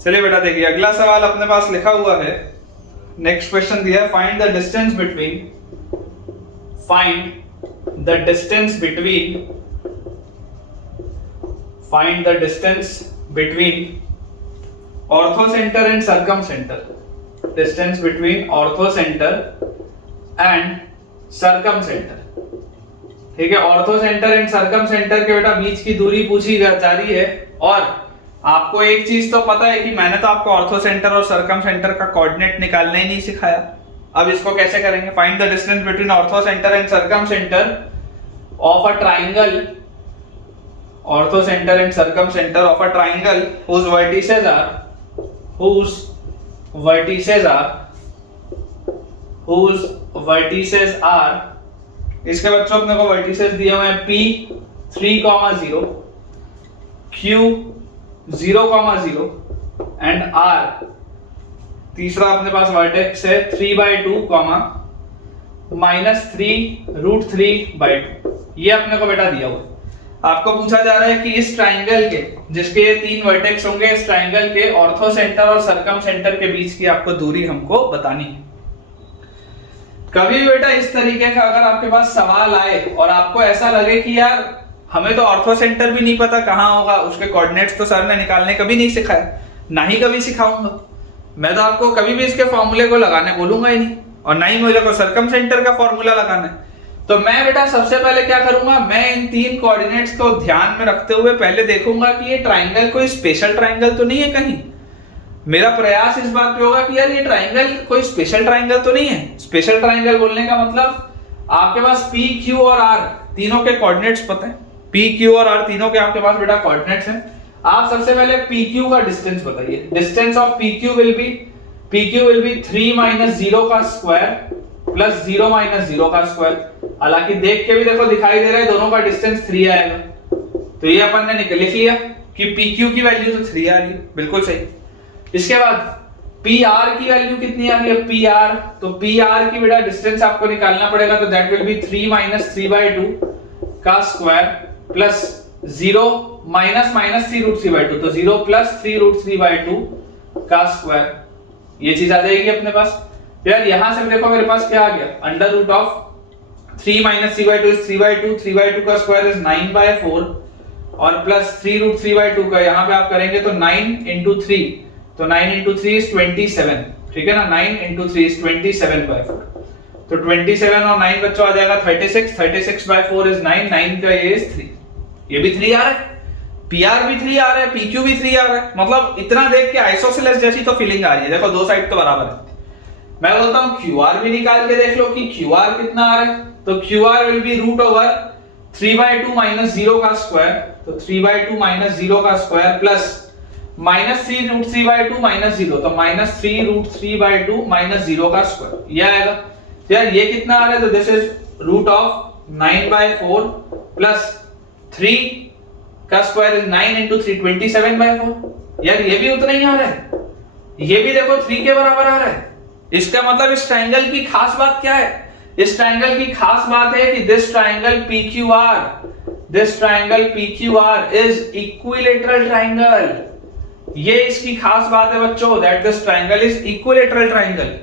चलिए बेटा देखिए अगला सवाल अपने पास लिखा हुआ है। नेक्स्ट क्वेश्चन दिया है, find the distance between orthocentre and circumcentre. Distance between orthocentre and circumcentre. ठीक है, ऑर्थोसेंटर एंड सर्कमसेंटर के बेटा बीच की दूरी पूछी जा रही है। और आपको एक चीज तो पता है कि मैंने तो आपको ऑर्थोसेंटर और सर्कमसेंटर का कोऑर्डिनेट निकालना ही नहीं सिखाया। अब इसको कैसे करेंगे? Find the distance between orthocentre and circumcentre of a triangle, orthocentre and circumcentre of a triangle whose vertices are इसके बच्चों अपने को वर्टिसेस दिए हुए हैं P 3,0, Q 0,0 एंड R तीसरा अपने पास वर्टेक्स है 3/2, -3√3/2। ये अपने को बेटा दिया हुआ। आपको पूछा जा रहा है कि इस ट्राइंगल के, जिसके ये 3 वर्टेक्स होंगे, इस ट्राइंगल के ऑर्थोसेंटर और सर्कमसेंटर के बीच की आपको दूरी हमको बतानी है। कभी भी बेटा इस तरीके का अगर आपके पास सवाल आए और आपको ऐसा लगे कि यार हमें तो ऑर्थोसेंटर भी नहीं पता कहाँ होगा, उसके कोऑर्डिनेट्स तो सर ने निकालने कभी नहीं सिखाया, ना ही कभी सिखाऊंगा, मैं तो आपको कभी भी इसके फॉर्मूले को लगाने बोलूंगा ही नहीं, और ना ही मुझे को सर्कमसेंटर का फॉर्मूला लगाना है। तो मैं बेटा सबसे पहले क्या करूंगा, मैं इन 3 कोऑर्डिनेट्स को ध्यान में रखते हुए पहले देखूंगा कि ये ट्राइंगल कोई स्पेशल ट्राइंगल तो नहीं है कहीं। मेरा प्रयास इस बात पे होगा कि यार ये ट्राइंगल कोई स्पेशल ट्राइंगल तो नहीं है। स्पेशल ट्राइंगल बोलने का मतलब आपके पास P, Q और R तीनों के कोऑर्डिनेट्स पता है। P, Q और R तीनों के आपके पास बेटा कोऑर्डिनेट्स हैं। आप सबसे पहले PQ का डिस्टेंस बताइए। Distance of PQ will be 3 - 0 का स्क्वायर प्लस 0 - 0 का स्क्वायर। हालांकि देख के भी देखो दिखाई दे रहा है दोनों का डिस्टेंस 3 आएगा, तो ये अपन ने लिख लिया कि PQ की वैल्यू तो 3 आ रही है, बिल्कुल सही। इसके बाद PR की वैल्यू कितनी आ रही है? PR, तो PR की बेटा डिस्टेंस आपको निकालना पड़ेगा, तो दैट विल बी 3 - 3/2 का स्क्वायर प्लस 0 -3√3/2, तो 0 + 3√3/2 का स्क्वायर। ये चीज आ जाएगी अपने पास। यार यहां से देखो मेरे पास क्या आ गया, √3 - 3/2 इज 3/2, 3/2 का स्क्वायर इज 9/4 और प्लस 3√3/2 का यहां पे आप करेंगे तो 9 × 3, तो 9 × 3 इज 27, ठीक है ना। 9 × 3 इज 27/4, तो 27 और 9 बच्चों आ जाएगा 36, 36/4 इज 9, 9 का ये इज 3। ये भी 3 आ रहा है, PR भी 3 आ रहा है, PQ भी 3 आ रहा है। मतलब इतना देख के आइसोसेलेस जैसी तो फीलिंग आ रही है। देखो दो साइड तो बराबर है। मैं बोलता हूं QR भी निकाल के देख लो कि QR कितना आ रहा है, तो QR विल बी √3/2 - 0 का स्क्वायर, तो 3/2 - 0 का स्क्वायर प्लस -3√3/2 - 0, तो -3√3/2 - 0 का स्क्वायर, ये आएगा। यार ये कितना आ रहा है, तो दिस इज √9/4 प्लस 3 का स्क्वायर इज 9 × 3, 27/4। यार ये भी उतना ही आ रहा है, ये भी देखो 3 के बराबर आ रहा है। इसका मतलब इस ट्रायंगल की खास बात क्या है? इस ट्रायंगल की खास बात है कि this triangle PQR is equilateral triangle. ये इसकी खास बात है बच्चों, that this triangle is equilateral triangle.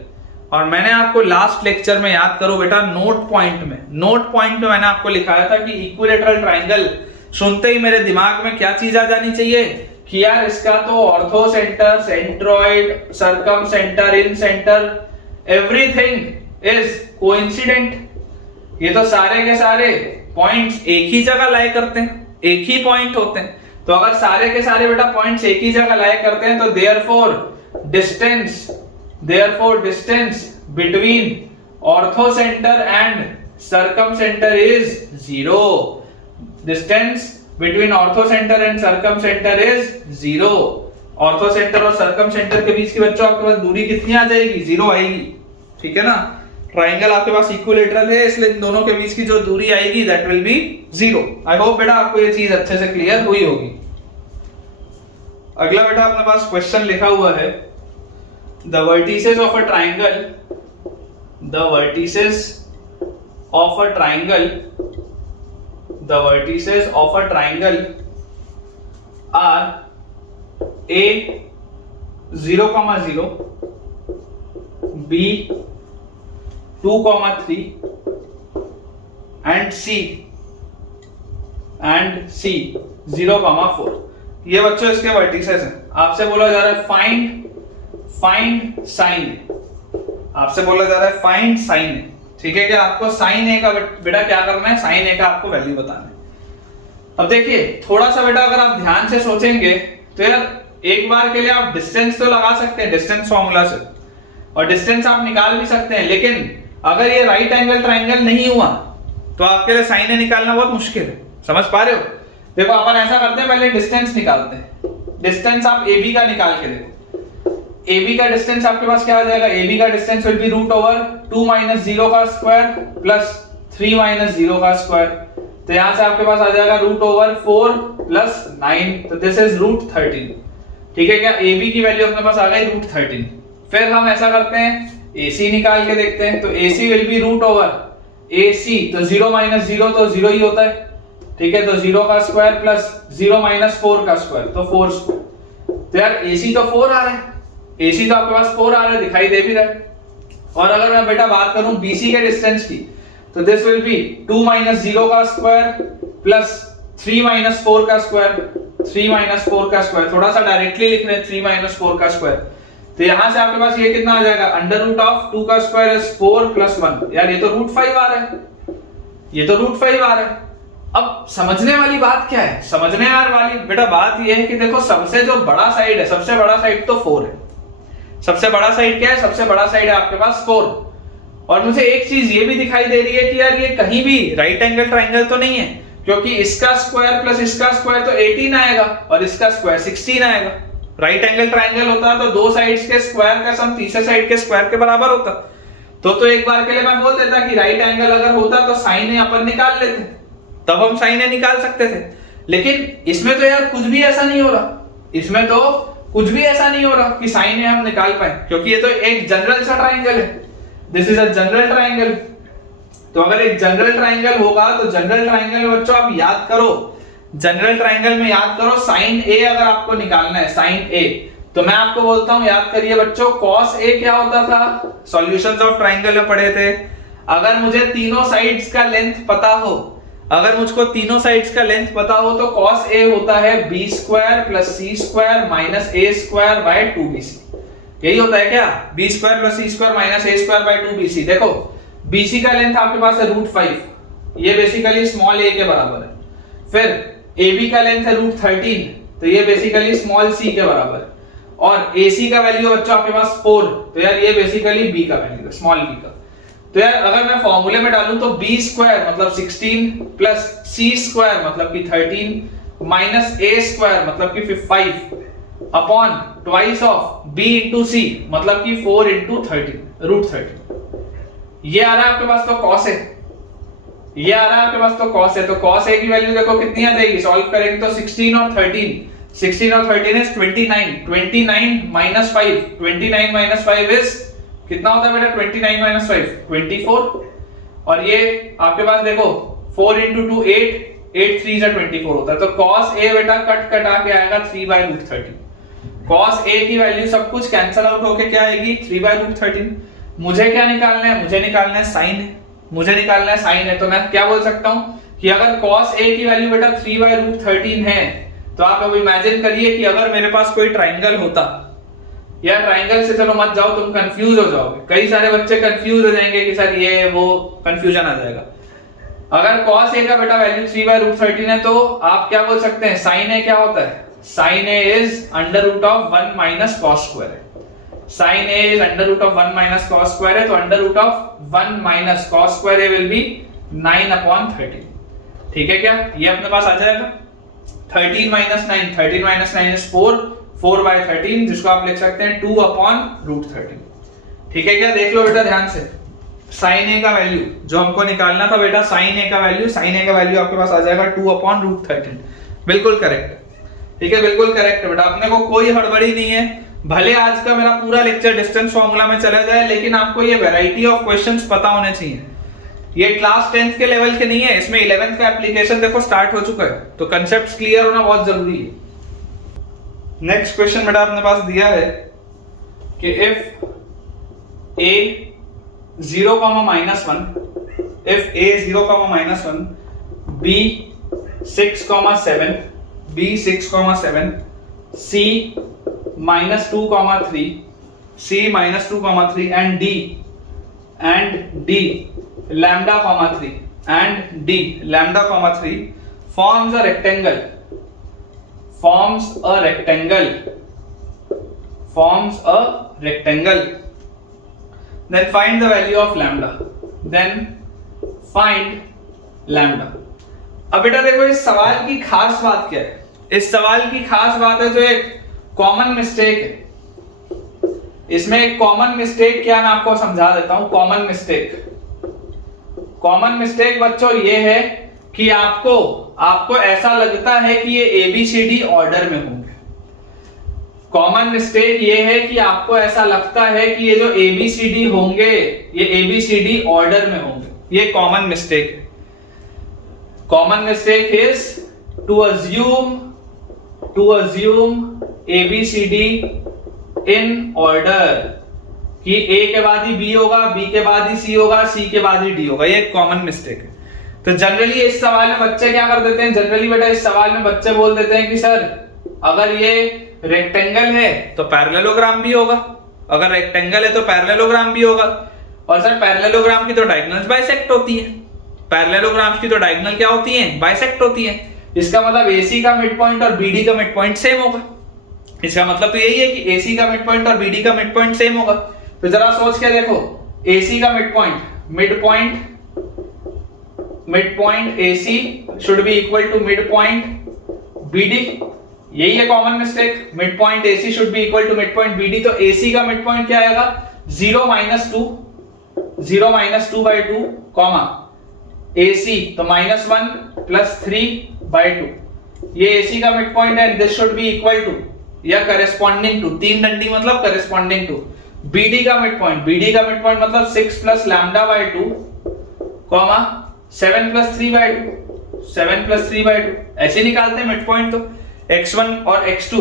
और मैंने आपको लास्ट लेक्चर में याद करो बेटा, नोट पॉइंट में मैंने आपको लिखाया था कि इक्विलैटरल ट्रायंगल सुनते ही मेरे दिमाग में क्या चीज आ जानी चाहिए कि यार इसका तो orthocentre, centroid, circumcentre, incentre, everything is coincident. ये तो सारे के सारे पॉइंट्स एक ही जगह लाए करते हैं, एक ही पॉइंट होते हैं। तो अगर सारे के सारे बेटा पॉइंट्स एक ही जगह लाए करते हैं तो therefore distance between orthocentre and circumcentre is 0। Distance between orthocentre and circumcentre is 0। Orthocentre और सर्कमसेंटर के बीच की बच्चों आपके पास दूरी कितनी आ जाएगी? 0 आएगी, ठीक है ना। ट्रायंगल आपके पास इक्विलैटरल है, इसलिए इन दोनों के बीच की जो दूरी आएगी that will B 0। I hope बेटा आपको ये चीज अच्छे से क्लियर हुई होगी। अगला बेटा अपने पास क्वेश्चन लिखा हुआ है, the vertices of a triangle the vertices of a triangle are A 0,0, B 2,3 and C 0,4। ये बच्चों इसके वर्टिसेस हैं। आपसे बोला जा रहा है फाइंड साइन, आपसे बोला जा रहा है फाइंड साइन ए। ठीक है, क्या आपको साइन ए का बेटा क्या करना है, साइन ए का आपको वैल्यू बताना है। अब देखिए थोड़ा सा बेटा अगर आप ध्यान से सोचेंगे तो यार एक बार के लिए आप डिस्टेंस तो लगा सकते हैं डिस्टेंस फॉर्मूला से, और डिस्टेंस आप निकाल भी सकते हैं, लेकिन अगर ये राइट एंगल ट्राइंगल नहीं हुआ तो आपके लिए साइन ए निकालना बहुत मुश्किल है। समझ पा रहे हो? देखो अपन ऐसा करते हैं, पहले डिस्टेंस निकालते हैं। डिस्टेंस आप AB का निकाल के देखो। AB का डिस्टेंस आपके पास क्या आ जाएगा, AB का distance will be root over 2 - 0 का स्क्वायर प्लस 3 - 0 का स्क्वायर। तो यहां से आपके पास आ जाएगा रूट ओवर 4 प्लस 9, तो दिस इज रूट 13। ठीक है, क्या AB की वैल्यू अपने पास आ गई रूट 13। फिर हम ऐसा करते हैं AC निकाल के देखते हैं, तो AC will be root over AC, तो 0 - 0 तो 0 ही होता है। ठीक है, तो 0 का स्क्वायर प्लस 0 - 4 का स्क्वायर, तो 4 स्क्वायर। तो यार AC तो 4 आ रहा है, AC तो आपके पास 4 आ रहा है, दिखाई दे भी रहा है। और अगर मैं बेटा बात करूं BC के डिस्टेंस की, तो दिस विल बी 2 - 0 का स्क्वायर प्लस 3 - 4 का स्क्वायर, 3 - 4 का स्क्वायर। थोड़ा सा डायरेक्टली लिख रहे हैं 3 - 4 का स्क्वायर। तो यहां से आपके पास ये कितना आ जाएगा, अंडर रूट ऑफ 2 का स्क्वायर इज 4 + 1। यार ये तो रूट 5 आ रहा है, ये तो रूट 5 आ रहा है। अब समझने वाली बात क्या है, समझने वाली बेटा बात ये है कि देखो सबसे जो बड़ा साइड है, सबसे बड़ा साइड तो 4 है। सबसे बड़ा साइड क्या है, सबसे बड़ा साइड है आपके पास 4। और मुझे एक चीज ये भी दिखाई दे रही है कि यार ये कहीं भी राइट एंगल ट्राइंगल तो नहीं है, क्योंकि इसका स्क्वायर प्लस इसका स्क्वायर तो 18 आएगा और इसका स्क्वायर 16 आएगा। राइट एंगल ट्राइंगल होता तो दो साइड्स के स्क्वायर का सम तीसरे साइड के स्क्वायर के बराबर होता। तो एक बार के लिए मैं बोल देता कि राइट एंगल अगर होता तो साइन ए अपन निकाल लेते, तब हम साइन ए निकाल सकते थे। लेकिन इसमें तो यार कुछ भी ऐसा नहीं हो रहा, इसमें तो कुछ भी ऐसा नहीं हो रहा कि साइन ए हम निकाल पाए, क्योंकि ये तो एक जनरल सा ट्राइंगल है। This is a general triangle. तो अगर एक जनरल ट्राइंगल होगा तो जनरल ट्राइंगल में बच्चों आप याद करो, जनरल ट्राइंगल में याद करो साइन ए अगर आपको निकालना है, साइन ए, तो मैं आपको बोलता हूं याद करिए बच्चों, कॉस ए क्या होता था, सॉल्यूशंस ऑफ ट्राइंगल में पढ़े थे। अगर मुझे तीनों साइड्स का लेंथ पता हो, अगर मुझको तीनों साइड्स का लेंथ पता हो तो cos a होता है b² + c² - a² / 2bc। यही होता है क्या, b² + c² - a² / 2bc। देखो bc का लेंथ आपके पास है रूट 5, ये बेसिकली स्मॉल a के बराबर है। फिर ab का लेंथ है रूट 13, तो ये बेसिकली स्मॉल c के बराबर है। और ac का वैल्यू बच्चों आपके पास 4, तो यार ये बेसिकली b का वैल्यू है, स्मॉल b का। तो यार अगर मैं फॉर्मूले में डालूं तो b² मतलब 16 प्लस c² मतलब कि 13 माइनस a² मतलब कि 5 upon twice of b into c मतलब कि 4 इंटू 13 रूट 13। ये आ रहा है आपके पास तो cos है, ये आ रहा है आपके पास तो cos है। तो cos a की वैल्यू देखो कितनी आ जाएगी, सॉल्व करेंगे तो 16 और 13, 16 और 13 इज 29, 29 माइनस 5, 29 माइनस 5 इज कितना होता है बेटा, 29 माइनस 5 24। और ये आपके पास देखो 4 इंटू 2 8, 8 3 से 24 होता है। तो cos a बेटा कट आके आएगा 3/√13। cos a की वैल्यू सब कुछ कैंसिल आउट होके क्या आएगी, 3/√13। मुझे क्या निकालना है, मुझे निकालना है साइन है, मुझे निकालना है साइन है। तो मैं क्या बोल सकता हूं कि अगर cos a की वैल्यू बेटा 3/√13 है, तो आप अब इमेजिन करिए कि अगर मेरे पास कोई ट्राइंगल होता, या ट्राइंगल से चलो मत जाओ, तुम कंफ्यूज हो जाओगे, कई सारे बच्चे कंफ्यूज हो जाएंगे कि सर ये वो कंफ्यूजन आ जाएगा। अगर cos a का बेटा वैल्यू 3/√13 है, तो आप क्या बोल सकते हैं, sin a क्या होता है, sin a is √1 minus cos² है। sin a is √1 minus cos² है, तो √1 minus cos² a will be 9/13। ठीक है क्या, ये अपने पास आ जाएगा 13 माइनस 9, 13 माइनस 9 इज 4/13, जिसको आप लिख सकते हैं 2/√13। ठीक है क्या, देख लो बेटा ध्यान से, sin a का वैल्यू जो हमको निकालना था बेटा, sin a का वैल्यू आपके पास आ जाएगा 2/√13। बिल्कुल करेक्ट, ठीक है बिल्कुल करेक्ट बेटा, अपने को कोई हड़बड़ी नहीं है। भले आज का मेरा पूरा लेक्चर डिस्टेंस फॉर्मूला में चला जाए, लेकिन आपको ये वैरायटी ऑफ क्वेश्चंस पता होने चाहिए। ये क्लास 10th के लेवल के नहीं है, इसमें 11th का एप्लीकेशन देखो स्टार्ट हो चुका है, तो कंसेप्ट क्लियर होना बहुत जरूरी है। नेक्स्ट क्वेश्चन बेटा अपने पास दिया है कि if a 0,-1, if a 0,-1, b 6,7, b 6,7, c -2,3, c -2,3 and d lambda,3 and d lambda,3 forms a rectangle, then find the value of lambda, अब बेटा देखो इस सवाल की खास बात क्या है, इस सवाल की खास बात है जो एक कॉमन मिस्टेक है। इसमें एक कॉमन मिस्टेक क्या मैं आपको समझा देता हूं। कॉमन मिस्टेक बच्चों ये है कि आपको ऐसा लगता है कि ये ABCD ऑर्डर में होंगे। कॉमन मिस्टेक ये है कि आपको ऐसा लगता है कि ये जो ABCD होंगे ये ABCD ऑर्डर में होंगे। ये कॉमन मिस्टेक है। Common mistake is to assume ABCD in order कि A के बाद ही B होगा, B के बाद ही C होगा, C के बाद ही D होगा। ये कॉमन मिस्टेक है। तो जनरली इस सवाल में बच्चे क्या कर देते हैं, जनरली बेटा इस सवाल में बच्चे बोल देते हैं कि सर अगर ये रेक्टेंगल है तो पैरेललोग्राम भी होगा, अगर रेक्टेंगल है तो पैरेललोग्राम भी होगा। और सर पैरेललोग्राम की तो डायगोनल्स बाइसेक्ट होती है, पैरेललोग्राम्स की तो डायगोनल क्या होती है, बाइसेक्ट होती है। इसका मतलब AC का मिड पॉइंट और BD का मिड पॉइंट सेम होगा। इसका मतलब तो यही है कि AC का मिड पॉइंट और BD का मिड पॉइंट सेम होगा। तो जरा सोच के देखो, AC का mid point AC should be equal to mid point BD। यही है common mistake, mid point AC should be equal to mid point BD। तो AC का मिड पॉइंट क्या आएगा, 0-2/2 कॉमा AC तो -1 + 3/2। ये AC का मिड पॉइंट है, this should be equal to या करेस्पॉन्डिंग टू, 3 डंडी मतलब करेस्पॉन्डिंग टू BD का मिड पॉइंट मतलब 6 + λ/2 कॉमा 7 + 3/2 ऐसे निकालते हैं मिड पॉइंट। तो x1 और x2,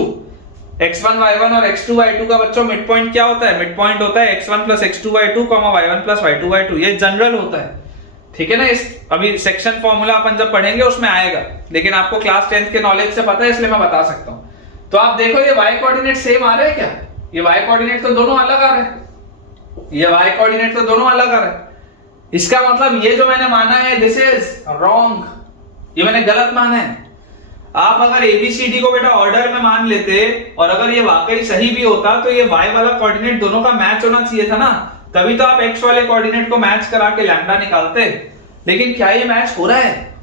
x1 y1 और x2 y2 का बच्चों मिड पॉइंट क्या होता है, मिड पॉइंट होता है x1 + x2 y2, y1 + y2 y2। ये जनरल होता है, ठीक है ना। इस अभी सेक्शन फॉर्मूला अपन जब पढ़ेंगे उसमें आएगा, लेकिन आपको क्लास 10th के नॉलेज से पता है इसलिए मैं बता सकता हूं। तो आप देखो ये y कोऑर्डिनेट सेम आ रहे हैं क्या, ये y कोऑर्डिनेट तो दोनों अलग आ रहे हैं, ये y कोऑर्डिनेट तो दोनों अलग आ रहे हैं। इसका मतलब ये जो मैंने माना है दिस इज रॉन्ग, ये मैंने गलत माना है। आप अगर ABCD को बेटा ऑर्डर में मान लेते और अगर ये वाकई सही भी होता तो ये y वाला कोऑर्डिनेट दोनों का मैच होना चाहिए था ना, तभी तो आप x वाले कोऑर्डिनेट को मैच करा के लैम्डा निकालते। लेकिन क्या ये मैच हो रहा है,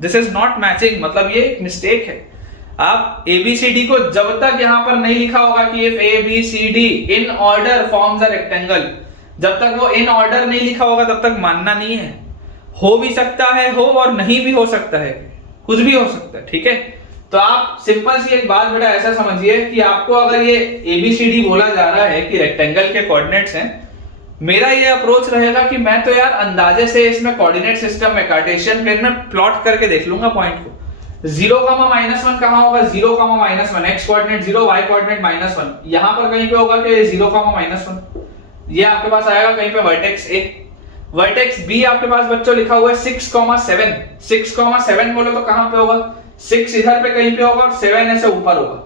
दिस इज नॉट मैचिंग, मतलब ये एक मिस्टेक है। आप ABCD को जब तक यहां पर नहीं लिखा होगा कि if ABCD in order forms a rectangle, जब तक वो इन ऑर्डर नहीं लिखा होगा तब तक मानना नहीं है। हो भी सकता है हो और नहीं भी हो सकता है, कुछ भी हो सकता है, ठीक है। तो आप सिंपल सी एक बात बेटा ऐसा समझिए कि आपको अगर ये ABCD बोला जा रहा है कि रेक्टेंगल के कोऑर्डिनेट्स हैं, मेरा ये अप्रोच रहेगा कि मैं तो यार अंदाजे से इसमें कोऑर्डिनेट सिस्टम में कार्टेशियन प्लेन में प्लॉट करके देख लूंगा पॉइंट को। 0,-1 कहां होगा, 0,-1 x कोऑर्डिनेट 0 y कोऑर्डिनेट -1, यहां पर कहीं पे होगा कि 0,-1, ये आपके पास आएगा कहीं पे वर्टेक्स A। वर्टेक्स B आपके पास बच्चों लिखा हुआ है 6,7, 6,7 बोलो तो कहां पे होगा, 6 इधर पे कहीं पे होगा और 7 ऐसे ऊपर होगा,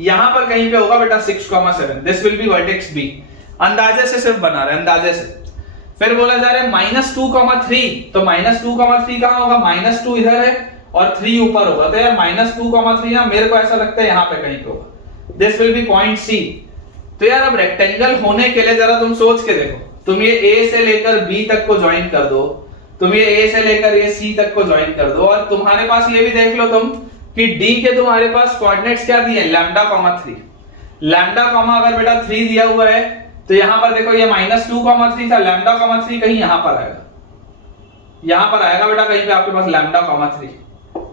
यहां पर कहीं पे होगा बेटा 6,7। This will B vertex B। अंदाजे से सिर्फ बना रहे हैं, अंदाजे से। फिर बोला जा रहा है -2,3, तो -2,3 कहां होगा, -2 इधर है और 3 ऊपर होगा, तो यार -2,3 ना मेरे को ऐसा लगता है यहां पे कहीं पे होगा। This will B point C। तो यार अब रेक्टेंगल होने के लिए जरा तुम सोच के देखो, तुम ये A से लेकर B तक को ज्वाइन कर दो, तुम ये A से लेकर ये C तक को ज्वाइन कर दो, और तुम्हारे पास ये भी देख लो तुम कि D के तुम्हारे पास कोऑर्डिनेट्स क्या दिए, λ,3। लैम्डा कॉमा अगर बेटा 3 दिया हुआ है तो यहां पर देखो ये -2,3 था, λ,3 कहीं यहां पर आएगा, यहां पर आएगा बेटा कहीं पे आपके पास λ,3।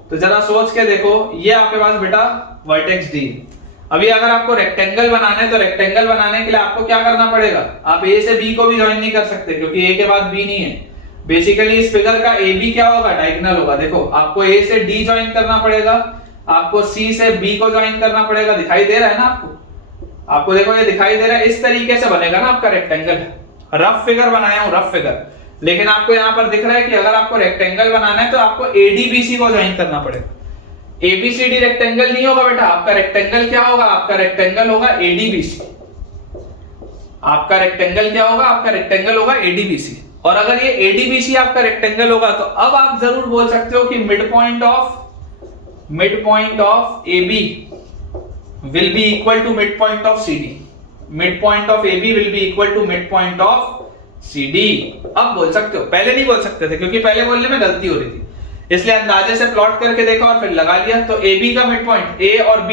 तो जरा सोच के देखो, ये आपके पास बेटा वर्टेक्स D। अभी अगर आपको रेक्टेंगल बनाना है तो रेक्टेंगल बनाने के लिए आपको क्या करना पड़ेगा, आप A से B को भी ज्वाइन नहीं कर सकते क्योंकि A के बाद B नहीं है। बेसिकली इस फिगर का ए बी क्या होगा, डायगोनल होगा। देखो आपको ए से डी ज्वाइन करना पड़ेगा, आपको सी से बी को ज्वाइन करना पड़ेगा। दिखाई दे रहा है ना आपको देखो ये दिखाई दे रहा है, इस तरीके से बनेगा ना आपका रेक्टेंगल। रफ फिगर बनाया हूं, रफ फिगर, लेकिन आपको यहां पर दिख रहा है कि अगर आपको रेक्टेंगल बनाना है तो आपको एडीबीसी को ज्वाइन करना पड़ेगा। एबीसीडी रेक्टेंगल नहीं होगा बेटा, आपका रेक्टेंगल क्या होगा, आपका रेक्टेंगल होगा एडीबीसी। आपका रेक्टेंगल क्या होगा, आपका रेक्टेंगल होगा एडीबीसी। और अगर ये एडीबीसी आपका रेक्टेंगल होगा तो अब आप जरूर बोल सकते हो कि mid point of AB will be equal to midpoint of CD. Midpoint of AB will be equal to midpoint of CD. अब बोल सकते हो, पहले नहीं बोल सकते थे क्योंकि पहले बोलने में गलती हो रही थी, इसलिए अंदाजे से प्लॉट करके देखा और फिर लगा लिया। तो AB का मिड पॉइंट A और B,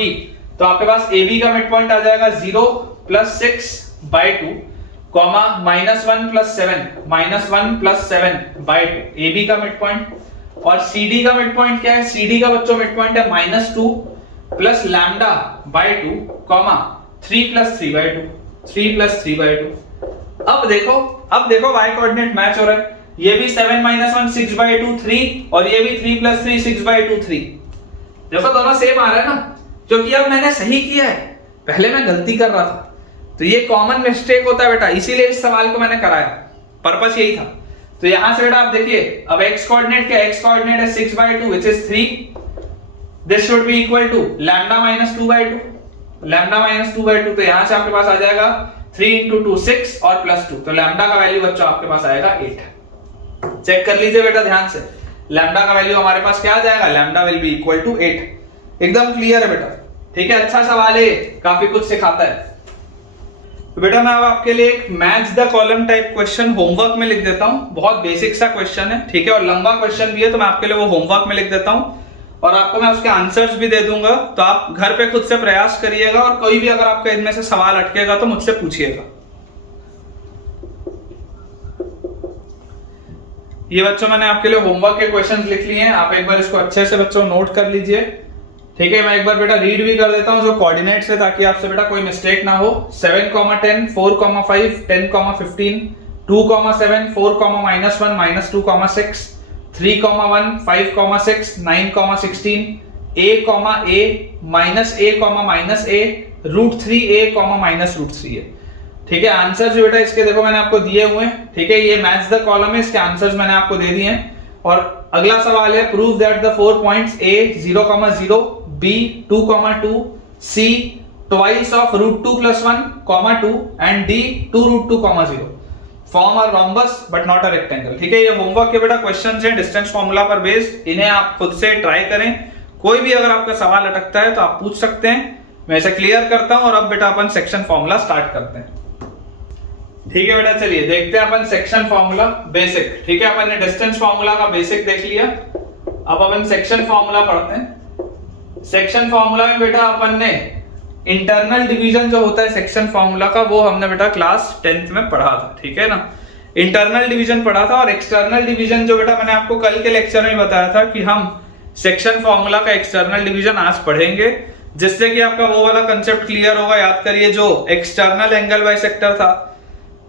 तो आपके पास AB का मिड पॉइंट आ जाएगा 0 + 6/2 कॉमा -1 + 7 AB का मिड पॉइंट। और CD का मिड पॉइंट क्या है, CD का बच्चों मिड पॉइंट है -2 + λ/2 कॉमा 3 + 3/2। अब देखो y कोऑर्डिनेट मैच हो रहा है, ये भी 7 - 1 6/2 3 और ये भी 3 + 3 6/2 3। देखो दोनों सेम आ रहा है ना, क्योंकि अब मैंने सही किया है, पहले मैं गलती कर रहा था। तो ये कॉमन मिस्टेक होता है बेटा, इसीलिए इस सवाल को मैंने कराया, पर्पस यही था। तो यहां से बेटा आप देखिए, अब x कोऑर्डिनेट क्या है, x कोऑर्डिनेट है 6/2 which is 3. This should be equal to λ - 2/2, λ - 2/2। तो यहां से आपके पास आ जाएगा 3 × 2 6 और +2, तो लैम्डा का वैल्यू बच्चों आपके पास आएगा 8। चेक कर लीजिए बेटा ध्यान से, लैम्डा का वैल्यू हमारे पास क्या आ जाएगा, lambda will be equal to 8। एकदम क्लियर है बेटा, ठीक है, अच्छा सवाल है, काफी कुछ सिखाता है। तो बेटा मैं अब आपके लिए एक match the column type question homework में लिख देता हूं, बहुत बेसिक सा क्वेश्चन है, ठीक है, और लंबा क्वेश्चन भी है, तो मैं आपके लिए वो होमवर्क में लिख देता हूं और आपको मैं उसके आंसर्स भी दे दूंगा। तो आप घर पे खुद से प्रयास करिएगा और कोई भी अगर आपका इनमें से सवाल अटकेगा तो मुझसे पूछिएगा। ये बच्चों मैंने आपके लिए होमवर्क के क्वेश्चंस लिख लिए हैं, आप एक बार इसको अच्छे से बच्चों नोट कर लीजिए, ठीक है। मैं एक बार बेटा रीड भी कर देता हूं जो कोऑर्डिनेट्स है, ताकि आपसे बेटा कोई मिस्टेक ना हो। 7, 10 4, 5 10, 15 2, 7 4, -1 -2, 6 3, 1 5, 6 9, 16 a, -a √3a, -a ठीक है। आंसर जो बेटा इसके देखो मैंने आपको दिए हुए हैं, ठीक है, ये मैच द कॉलम है, इसके आंसर्स मैंने आपको दे दिए हैं। और अगला सवाल है, prove that the 4 points a 0, b 2, 2 c twice of √2 + 1, 2 and d 2 √2, 0 form a rhombus but not a rectangle. ठीक है, ये होमवर्क के बेटा क्वेश्चंस हैं डिस्टेंस फॉर्मूला पर बेस्ड, इन्हें आप खुद से ट्राई करें। कोई भी अगर आपका सवाल अटकता है तो आप पूछ सकते हैं, मैं इसे क्लियर करता हूं। और अब बेटा अपन सेक्शन फॉर्मूला स्टार्ट करते हैं। ठीक है बेटा, चलिए देखते हैं अपन सेक्शन फॉर्मूला बेसिक। ठीक है, अपन ने डिस्टेंस फॉर्मूला का बेसिक देख लिया, अब अपन सेक्शन फॉर्मूला पढ़ते हैं। सेक्शन फॉर्मूला में बेटा अपन ने इंटरनल डिवीजन जो होता है सेक्शन फॉर्मूला का, वो हमने बेटा क्लास 10th में पढ़ा था, ठीक है ना। इंटरनल डिवीजन पढ़ा था, और एक्सटर्नल डिवीजन जो बेटा मैंने आपको कल के लेक्चर में बताया था कि हम सेक्शन फॉर्मूला का एक्सटर्नल डिवीजन आज पढ़ेंगे, जिससे कि आपका वो वाला कंसेप्ट क्लियर होगा। याद करिए, जो एक्सटर्नल एंगल बाइसेक्टर था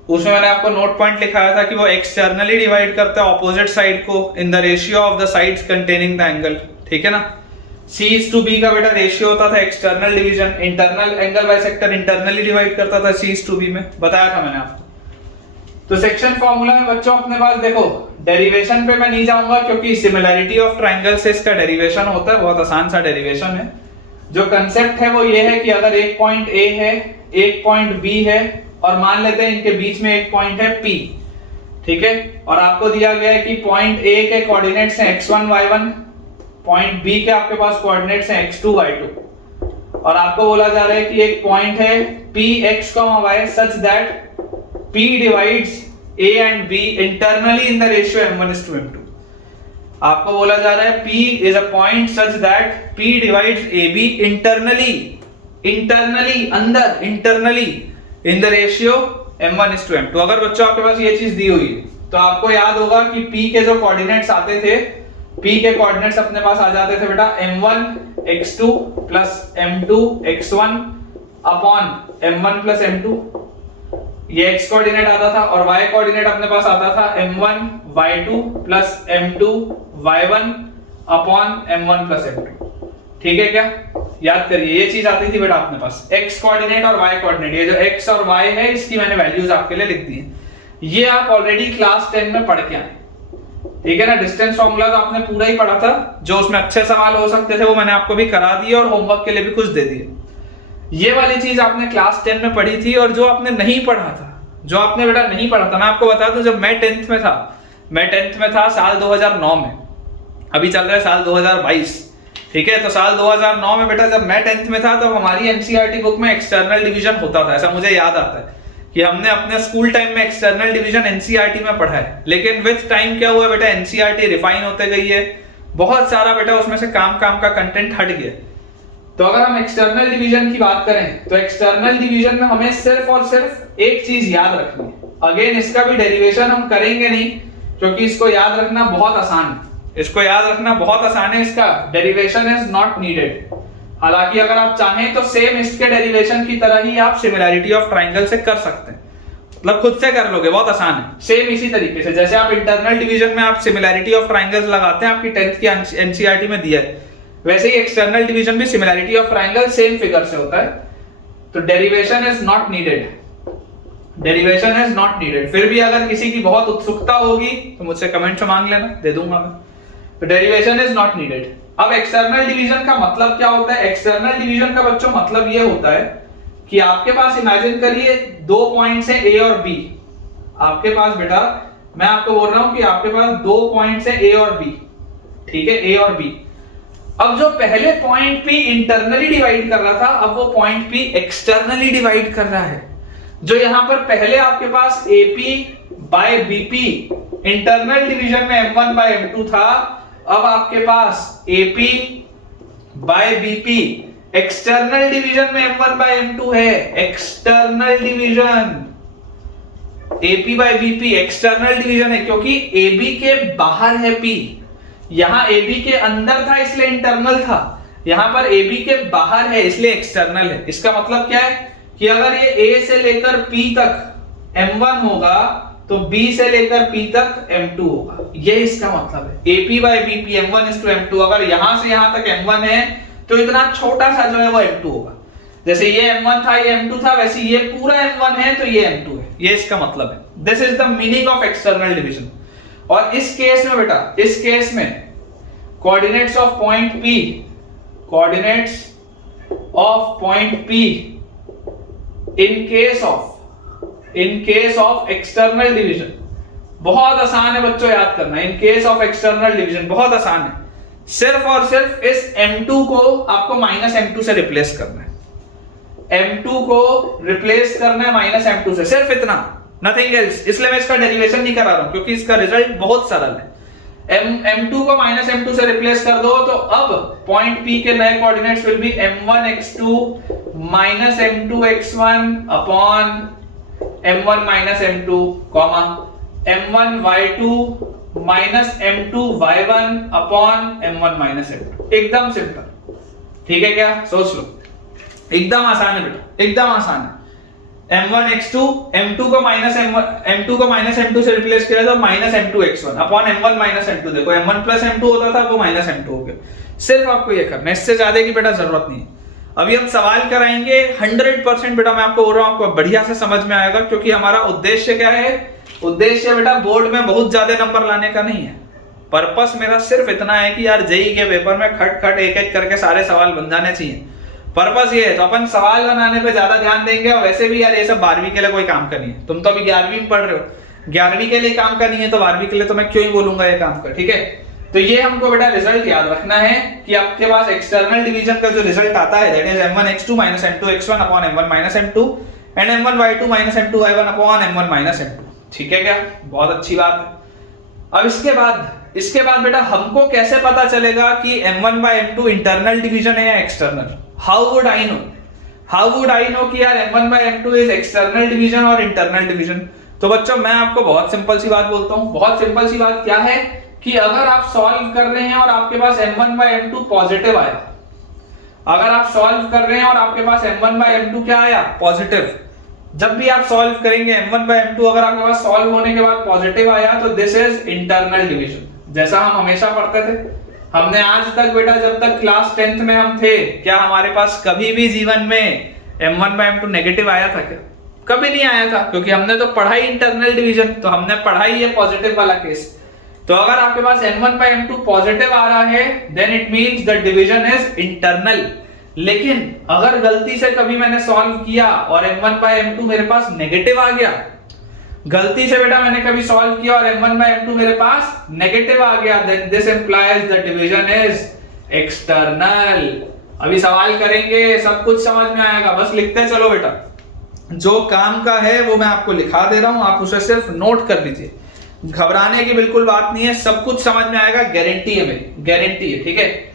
उसमें मैंने आपको नोट पॉइंट लिखाया था कि वो एक्सटर्नली डिवाइड करता है ऑपोजिट साइड को in the ratio of the sides containing the angle, ठीक है ना। C/B का बेटा रेशियो होता था external division, internal angle bisector internally divide करता था C/B में, बताया था मैंने आपको। तो सेक्शन फॉर्मूला में बच्चों अपने पास देखो, डेरिवेशन पे मैं नहीं जाऊंगा क्योंकि सिमिलैरिटी ऑफ ट्रायंगल से इसका डेरिवेशन होता है, बहुत आसान सा डेरिवेशन है। जो कंसेप्ट है वो ये है कि अगर एक पॉइंट A है, एक पॉइंट B है, और मान लेते हैं इनके बीच में एक पॉइंट है P, ठीक है, और आपको दिया गया है कि पॉइंट A के कोऑर्डिनेट्स हैं x1 y1, पॉइंट B के आपके पास कोऑर्डिनेट्स हैं x2 y2, और आपको बोला जा रहा है कि एक पॉइंट है Px, y such that P divides A and B internally in the ratio m1:m2। आपको बोला जा रहा है P is a point such that P divides AB internally in the ratio m1:m2। अगर बच्चों आपके पास ये चीज दी हुई है तो आपको याद होगा कि P के जो कोऑर्डिनेट्स आते थे, P के कोऑर्डिनेट्स अपने पास आ जाते थे बेटा m1 x2 + m2 x1 upon m1 + m2। ये x कोऑर्डिनेट आता था और y कोऑर्डिनेट अपने पास आता था m1 y2 plus m2 y1 upon m1 plus m2। ठीक है क्या, याद करिए ये चीज आती थी बेटा अपने पास, x कोऑर्डिनेट और y कोऑर्डिनेट। ये जो x और y है इसकी मैंने वैल्यूज आपके लिए लिख दी है, ये आप ऑलरेडी क्लास 10 में पढ़ के आए। ठीक है ना, डिस्टेंस फार्मूला तो आपने पूरा ही पढ़ा था, जो उसमें अच्छे सवाल हो सकते थे वो मैंने आपको भी करा दिए और होमवर्क के लिए भी कुछ दे दिए। ये वाली चीज आपने क्लास 10 में पढ़ी थी, और जो आपने नहीं पढ़ा था, जो आपने बेटा नहीं पढ़ा था, मैं आपको बता दूं, जब मैं 10th में था, मैं 10th में था साल 2009 में, अभी चल रहा है साल 2022। ठीक है, तो साल 2009 में बेटा जब मैं 10th में था तो हमारी एनसीईआरटी बुक में एक्सटर्नल डिवीजन होता था, ऐसा मुझे याद आता है कि हमने अपने स्कूल टाइम में एक्सटर्नल डिवीजन एनसीईआरटी में पढ़ा है। लेकिन विद टाइम क्या हुआ बेटा, एनसीईआरटी रिफाइन होते गई है, बहुत सारा बेटा उसमें से काम का कंटेंट हट गया। तो अगर हम एक्सटर्नल डिवीजन की बात करें तो एक्सटर्नल डिवीजन में हमें सिर्फ और सिर्फ एक चीज याद रखनी है। अगेन इसका भी डेरिवेशन हम करेंगे नहीं, क्योंकि इसको याद रखना बहुत आसान है, इसको याद रखना बहुत आसान है, इसका डेरिवेशन इज नॉट नीडेड। हालांकि अगर आप चाहें तो सेम इसके डेरिवेशन की तरह ही आप सिमिलैरिटी ऑफ ट्राइंगल से कर सकते हैं, मतलब खुद से कर लोगे, बहुत आसान है। सेम इसी तरीके से जैसे आप इंटरनल डिवीजन में आप सिमिलैरिटी ऑफ ट्राइंगल्स लगाते हैं, आपकी 10th की एनसीईआरटी में दिया है, वैसे ही एक्सटर्नल डिवीजन भी similarity of triangle same figure से होता है। तो derivation is not needed, derivation is not needed. फिर भी अगर किसी की बहुत उत्सुकता होगी तो मुझसे कमेंट में मांग लेना, दे दूंगा मैं। तो डेरिवेशन इज नॉट नीडेड। अब एक्सटर्नल डिवीजन का मतलब क्या होता है? एक्सटर्नल डिवीजन का बच्चों मतलब ये होता है कि आपके पास इमेजिन करिए दो पॉइंट्स है ए और बी। आपके पास बेटा, मैं आपको बोल रहा हूं कि आपके पास दो पॉइंट्स है ए और बी, ठीक है, ए और बी। अब जो पहले पॉइंट पी इंटरनली डिवाइड कर रहा था, अब वो पॉइंट पी एक्सटर्नली डिवाइड कर रहा है। जो यहां पर पहले आपके पास AP by BP internal division में m1 बाय m2 था, अब आपके पास AP by BP external division में m1 बाय m2 है। External division AP by BP external division है, क्योंकि AB के बाहर है P। यहां AB के अंदर था इसलिए इंटरनल था, यहां पर AB के बाहर है इसलिए एक्सटर्नल है। इसका मतलब क्या है कि अगर ये A से लेकर P तक m1 होगा तो B से लेकर P तक m2 होगा, ये इसका मतलब है। AP by BP m1:m2, अगर यहां से यहां तक m1 है तो इतना छोटा सा जो है वो m2 होगा। जैसे ये m1 था, ये m2 था, वैसे ये पूरा m1 है तो ये m2 है, ये इसका मतलब है। This is the meaning of external division. और इस केस में बेटा, इस केस में coordinates of point P, coordinates of point P in case of external division, बहुत आसान है बच्चों याद करना। In case of external division बहुत आसान है, सिर्फ और सिर्फ इस m2 को आपको माइनस m2 से रिप्लेस करना है। m2 को रिप्लेस करना है माइनस m2 से, सिर्फ इतना, नथिंग एल्स। इसलिए मैं इसका डेरिवेशन नहीं करा रहा हूं, क्योंकि इसका रिजल्ट बहुत सरल है। m2 को माइनस m2 से रिप्लेस कर दो तो अब पॉइंट P के नए coordinates will be m1x2 minus m2x1 upon m1 minus m2, comma m1y2 minus m2y1 upon m1 minus m2। एकदम सिंपल, ठीक है क्या? सोच लो, एकदम आसान है बेटा, एकदम आसान है। m1x2, m2 को माइनस m2 से रिप्लेस किया तो minus m2x1 upon m1 minus m2। देखो m1 प्लस m2 होता था, वो माइनस m2 हो गया। सिर्फ आपको ये करना है, इससे ज्यादा की बेटा जरूरत नहीं है। अभी हम सवाल कराएंगे 100% बेटा, मैं आपको बोल रहा हूं, आपको बढ़िया से समझ में आएगा, क्योंकि हमारा उद्देश्य क्या है? उद्देश्य बेटा बोर्ड में बहुत ज्यादा नंबर लाने का नहीं है। पर्पस मेरा सिर्फ इतना है कि यार जेईई के पेपर में खट खट एक एक करके सारे सवाल बन जाने चाहिए। पर्पस ये है, तो अपन सवाल बनाने पे ज्यादा ध्यान देंगे। और वैसे भी यार ये सब 12वीं के लिए कोई काम का नहीं है, तुम तो अभी 11वीं में पढ़ रहे हो, 11वीं के लिए काम का नहीं है तो 12वीं के लिए तो मैं क्यों ही बोलूंगा ये काम का, ठीक है? तो ये हमको बेटा रिजल्ट याद रखना है कि आपके पास एक्सटर्नल डिवीजन का जो रिजल्ट आता है that is m1x2 minus m2x1 upon m1 minus m2 and m1y2 minus m2y1 upon m1 minus m2। ठीक है क्या? बहुत अच्छी बात है। अब इसके बाद बेटा हमको कैसे पता चलेगा कि m1 by m2 internal division है या external? How would I know कि यार m1 by m2 is external division और इंटरनल डिवीजन? तो बच्चों मैं आपको बहुत सिंपल सी बात बोलता हूं। बहुत सिंपल सी बात क्या है कि अगर आप सॉल्व कर रहे हैं और आपके पास m1 by m2 पॉजिटिव आया, अगर आप सॉल्व कर रहे हैं और आपके पास m1 by m2 क्या आया? पॉजिटिव, जब भी आप सॉल्व करेंगे m1 by m2, अगर आपके पास सॉल्व होने के बाद पॉजिटिव आया तो दिस इज इंटरनल डिवीजन, जैसा हम हमेशा पढ़ते थे। हमने आज तक बेटा जब तक क्लास 10th में हम थे, क्या हमारे पास कभी भी जीवन में m1 by m2 नेगेटिव आया था क्या? कभी नहीं आया था, क्योंकि हमने तो पढ़ा ही इंटरनल डिवीजन, तो हमने पढ़ा ही है पॉजिटिव वाला केस। तो अगर आपके पास m1 by m2 पॉजिटिव आ रहा है then it means the division is internal. लेकिन अगर गलती से कभी मैंने सॉल्व किया और m1 by m2 मेरे पास नेगेटिव आ गया, गलती से बेटा मैंने कभी सॉल्व किया और m1 by m2 मेरे पास नेगेटिव आ गया, then this implies the division is external. अभी सवाल करेंगे, सब कुछ समझ में आएगा, बस लिखते चलो बेटा। जो काम का है वो मैं आपको लिखा दे रहा हूं, आप उसे सिर्फ नोट कर लीजिए, घबराने की बिल्कुल बात नहीं है, सब कुछ समझ में आएगा, गारंटी है मेरी, गारंटी है, ठीक है।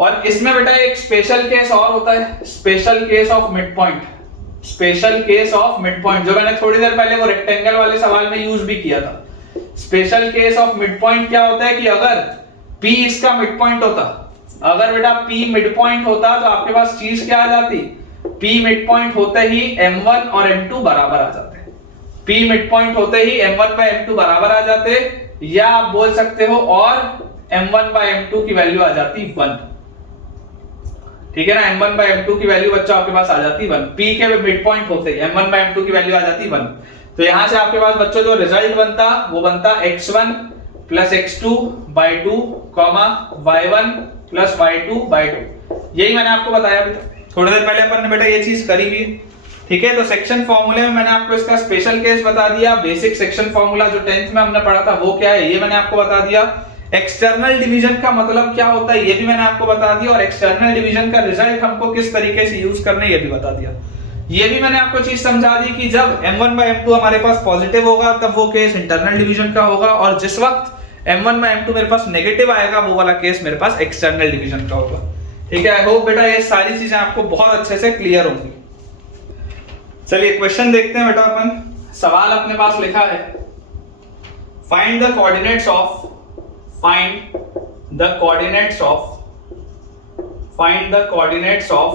और इसमें बेटा एक स्पेशल केस और होता है, special case of mid point, special case of mid point, जो मैंने थोड़ी देर पहले वो रेक्टेंगल वाले सवाल में यूज भी किया था। Special case of mid point क्या होता है कि अगर P इसका मिड पॉइंट होता, अगर बेटा P मिड पॉइंट होता तो आपके पास चीज क्या आ जाती, P मिड पॉइंट होते ही m1 और m2 बराबर आ जाते, P मिड पॉइंट होते ही m1 by m2 बराबर आ जाते, या आप बोल सकते हो और m1 by m2 की वैल्यू आ जाती 1, ठीक है ना। m1 by m2 की वैल्यू बच्चा आपके पास आ जाती 1, P के मिड पॉइंट होते ही m1 by m2 की वैल्यू आ जाती 1। तो यहां से आपके पास बच्चों जो रिजल्ट बनता वो बनता x1 plus x2 by 2, y1 plus y2 by 2। यही मैंने आपको बताया थोड़ी देर पहले, अपन ने बेटा ये चीज करी भी, ठीक है। तो सेक्शन फॉर्मूले में मैंने आपको इसका स्पेशल केस बता दिया, बेसिक सेक्शन फॉर्मूला जो 10th में हमने पढ़ा था वो क्या है ये मैंने आपको बता दिया, एक्सटर्नल डिवीजन का मतलब क्या होता है ये भी मैंने आपको बता दिया, और एक्सटर्नल डिवीजन का रिजल्ट हमको किस तरीके से यूज करना है ये भी बता दिया। ये भी मैंने आपको चीज समझा दी कि जब m1 by m2 हमारे पास पॉजिटिव होगा तब वो केस इंटरनल डिवीजन का होगा, और जिस वक्त m1 by m2 मेरे पास नेगेटिव आएगा वो वाला केस मेरे पास एक्सटर्नल डिवीजन का होगा, ठीक है। आई होप बेटा ये सारी चीजें आपको बहुत अच्छे से क्लियर होंगी। चलिए क्वेश्चन देखते हैं बेटा, अपन सवाल अपने पास लिखा है, find the coordinates of, find the coordinates of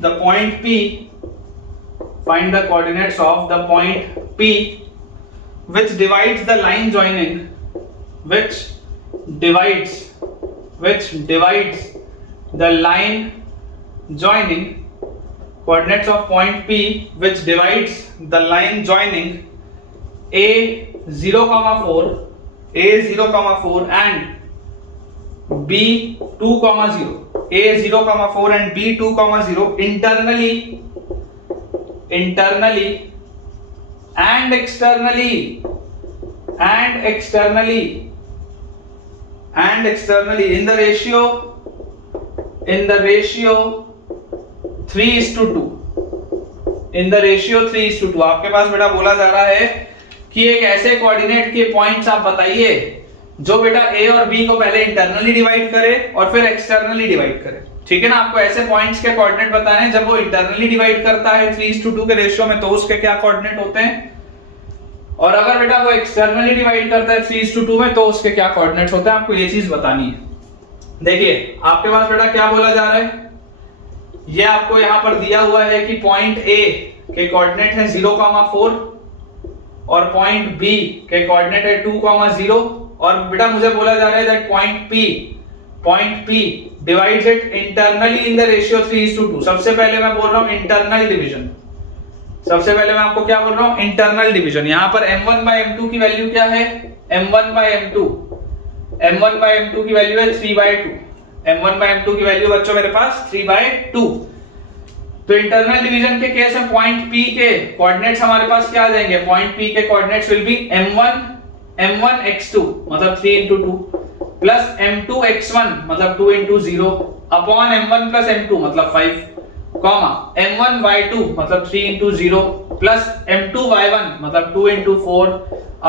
the point P, find the coordinates of the point P which divides the line joining, which divides the line joining, coordinates of point P which divides the line joining a0,4 and b2,0, a0,4 and b2,0 internally and externally in the ratio 3:2, in the ratio 3:2। आपके पास बेटा बोला जा रहा है कि एक ऐसे coordinate के पॉइंट्स आप बताइए जो बेटा ए और बी को पहले इंटरनली डिवाइड करे और फिर एक्सटर्नली डिवाइड करे, ठीक है ना। आपको ऐसे पॉइंट्स के कोऑर्डिनेट बताने हैं जब वो इंटरनली डिवाइड करता है 3:2 के रेशियो में तो उसके क्या कोऑर्डिनेट होते हैं, और अगर बेटा वो एक्सटर्नली डिवाइड करता है 3:2 में तो उसके क्या कोऑर्डिनेट्स होते हैं, आपको ये चीज बतानी है। देखिए आपके पास बेटा क्या बोला जा रहा है, ये आपको यहां पर दिया हुआ है कि पॉइंट ए के कोऑर्डिनेट है 0,4 और पॉइंट बी के कोऑर्डिनेट है 2,0, और बेटा मुझे बोला जा रहा है that point P divides it internally in the ratio 3:2। सबसे पहले मैं बोल रहा हूं इंटरनल डिवीजन, सबसे पहले मैं आपको क्या बोल रहा हूं इंटरनल डिवीजन। यहां पर m1 by m2 की वैल्यू क्या है, m1 by m2 की वैल्यू है 3/2, m1 by m2 की वैल्यू बच्चों मेरे पास 3/2। तो इंटरनल डिवीजन के केस में पॉइंट P के कोऑर्डिनेट्स हमारे पास क्या आ जाएंगे, पॉइंट P के coordinates will be m1 x2 मतलब 3:2 प्लस m2 x1 मतलब 2:0 अपॉन m1 प्लस m2 मतलब 5, m1 y2 मतलब 3:0 प्लस m2 y1 मतलब 2:4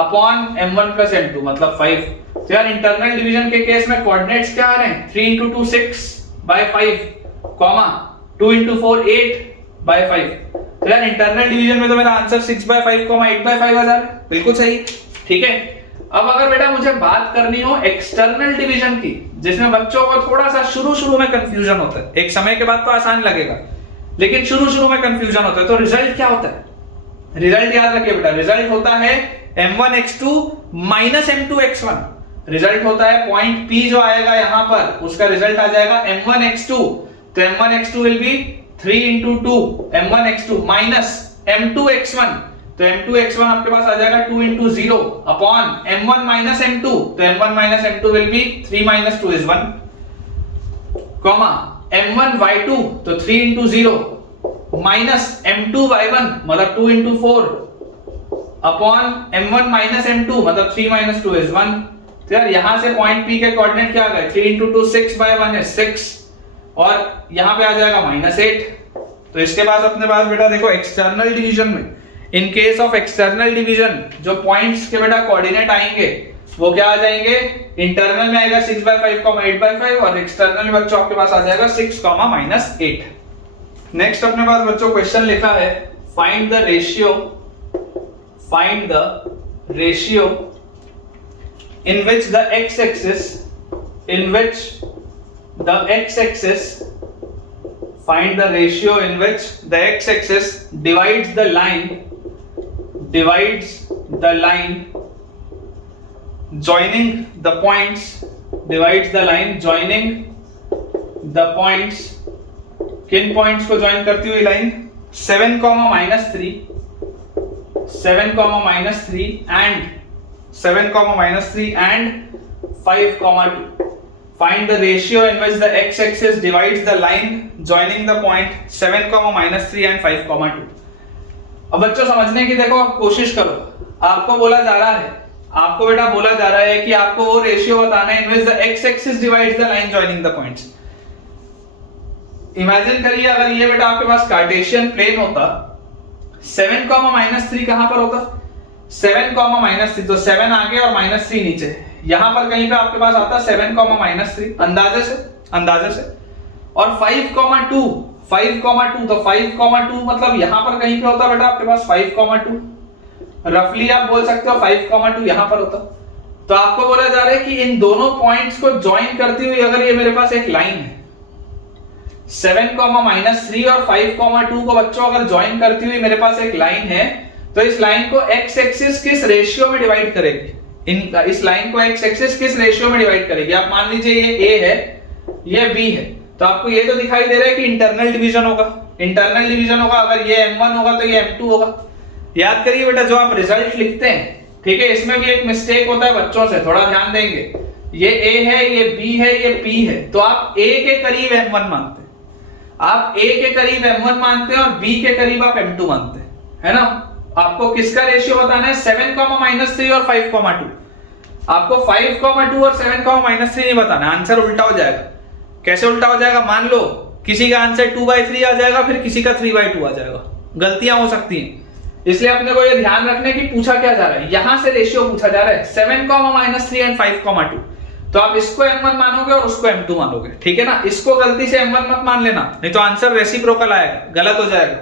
अपॉन m1 प्लस m2 मतलब 5। तो यार इंटरनल डिवीजन के केस में कोऑर्डिनेट्स क्या आ रहे हैं, 3:2 6/5, 2:4 8/5। तो यार इंटरनल डिवीजन में तो मेरा आंसर 6/5, 8/5 आ जा रहा है, बिल्कुल सही, ठीक है। अब अगर बेटा मुझे बात करनी हो एक्सटर्नल डिवीजन की, जिसमें बच्चों को थोड़ा सा शुरू में कंफ्यूजन होता है, एक समय के बाद तो आसान लगेगा, लेकिन शुरू शुरू में कंफ्यूजन होता है। तो रिजल्ट क्या होता है? रिजल्ट याद रखिए बेटा, रिजल्ट होता है m1x2 माइनस m2x1। रिजल्ट होता है पॉइंट P जो आएगा यहां पर, उसका रिजल्ट आ जाएगा m1x2। तो m1x2 will be 3 into 2 m1x2 minus m2x1। तो m2x1 आपके पास आ जाएगा 2 into 0 upon m1 minus m2। तो m1 minus m2 will be 3 minus 2 is 1 comma m1y2 तो 3 into 0 माइनस m2y1 मतलब 2 into 4 upon m1 minus m2 मतलब 3 minus 2 is 1। तो यार यहां से पॉइंट P के कोऑर्डिनेट क्या आ गए? 3 into 2 6 by 1 is 6 और यहां पे आ जाएगा -8। तो इसके बाद अपने पास बेटा देखो एक्सटर्नल डिवीजन में, in case of external division जो पॉइंट्स के बेटा कोऑर्डिनेट आएंगे वो क्या आ जाएंगे? इंटरनल में आएगा 6/5, 8/5 और एक्सटर्नल में बच्चों आपके पास आ जाएगा 6, -8। नेक्स्ट अपने पास बच्चों क्वेश्चन लिखा है find the ratio in which the x-axis find the ratio in which the x-axis divides the line joining the points किन पॉइंट्स को ज्वाइन करती हुई line? 7, -3 and 7, -3 and 5, 2. Find the ratio in which the x-axis divides the line joining the point 7, -3 and 5, 2. अब बच्चों समझने की देखो आप कोशिश करो। आपको बोला जा रहा है कि आपको वो रेशियो बताना है in which the x-axis divides the line joining the points। Imagine करिए अगर ये बेटा आपके पास कार्टेशियन प्लेन होता, 7, -3 कहां पर होता? 7, -3 तो 7 आगे और -3 नीचे, यहां पर कहीं पे आपके पास आता 7, -3 अंदाजे से और 5, 2 तो 5, 2 मतलब यहां पर कहीं पे होता बेटा आपके पास 5, 2 रफली आप बोल सकते हो 5, 2 यहां पर होता। तो आपको बोला जा रहा है कि इन दोनों पॉइंट्स को ज्वाइन करती हुई अगर ये मेरे पास एक लाइन है 7, -3 और 5, 2 को बच्चों अगर ज्वाइन करती हुई मेरे पास एक लाइन है, तो इस लाइन को x एक्सिस किस रेशियो में डिवाइड करेगी? इस लाइन को x एक्सिस किस रेशियो में डिवाइड करेगी? आप मान लीजिए ये a है, ये b है, तो आपको ये तो दिखाई दे रहा है कि इंटरनल डिवीजन होगा। अगर ये m1 होगा तो ये m2 होगा। याद करिए बेटा जो आप रिजल्ट लिखते हैं, ठीक है, इसमें भी एक मिस्टेक होता है बच्चों से, थोड़ा ध्यान देंगे। ये a है, ये b है, ये p है, तो आप a के करीब m1 मानते हैं, और b के करीब आप m2 मानते हैं, है ना? आपको किसका रेशियो बताना है? 7, -3 और 5, 2। आपको 5, 2 और 7, -3 नहीं बताना, आंसर उल्टा हो जाएगा। कैसे उल्टा हो जाएगा? मान लो किसी का आंसर 2/3 आ जाएगा, फिर किसी का 3/2 आ जाएगा। गलतियां हो सकती हैं, इसलिए अपने को ये ध्यान रखने की पूछा क्या जा रहा है, यहां से रेशियो पूछा जा रहा है 7, -3 एंड 5, 2। तो आप इसको m1 मानोगे और उसको m2 मानोगे, ठीक है ना? इसको गलती से m1 मत मान लेना, नहीं तो आंसर रेसिप्रोकल आएगा, गलत हो जाएगा।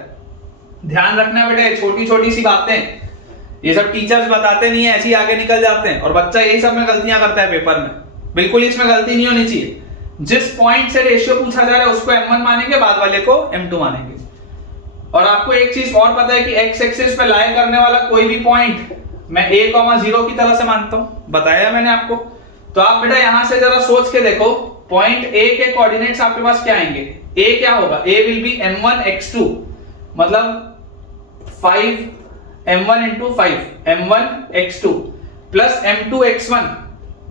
ध्यान रखना बेटा, छोटी छोटी सी बातें ये सब टीचर्स बताते नहीं है, ऐसे ही आगे निकल जाते हैं और बच्चा यही सब में गलतियां करता है पेपर में। बिल्कुल इसमें गलती नहीं होनी चाहिए। जिस पॉइंट से रेशियो पूछा जा रहा है उसको m1 मानेंगे, बाद वाले को m2 मानेंगे। और आपको एक चीज और पता है कि x एक्सिस पे लाई करने वाला कोई भी पॉइंट मैं a, 0 की तरह से मानता हूं, बताया मैंने आपको। तो आप बेटा यहां से जरा सोच के देखो, पॉइंट a के कोऑर्डिनेट्स आपके पास क्या आएंगे? a क्या होगा? a will be m1 x2 मतलब 5 m1 into 5 m1 x2 plus m2 x1,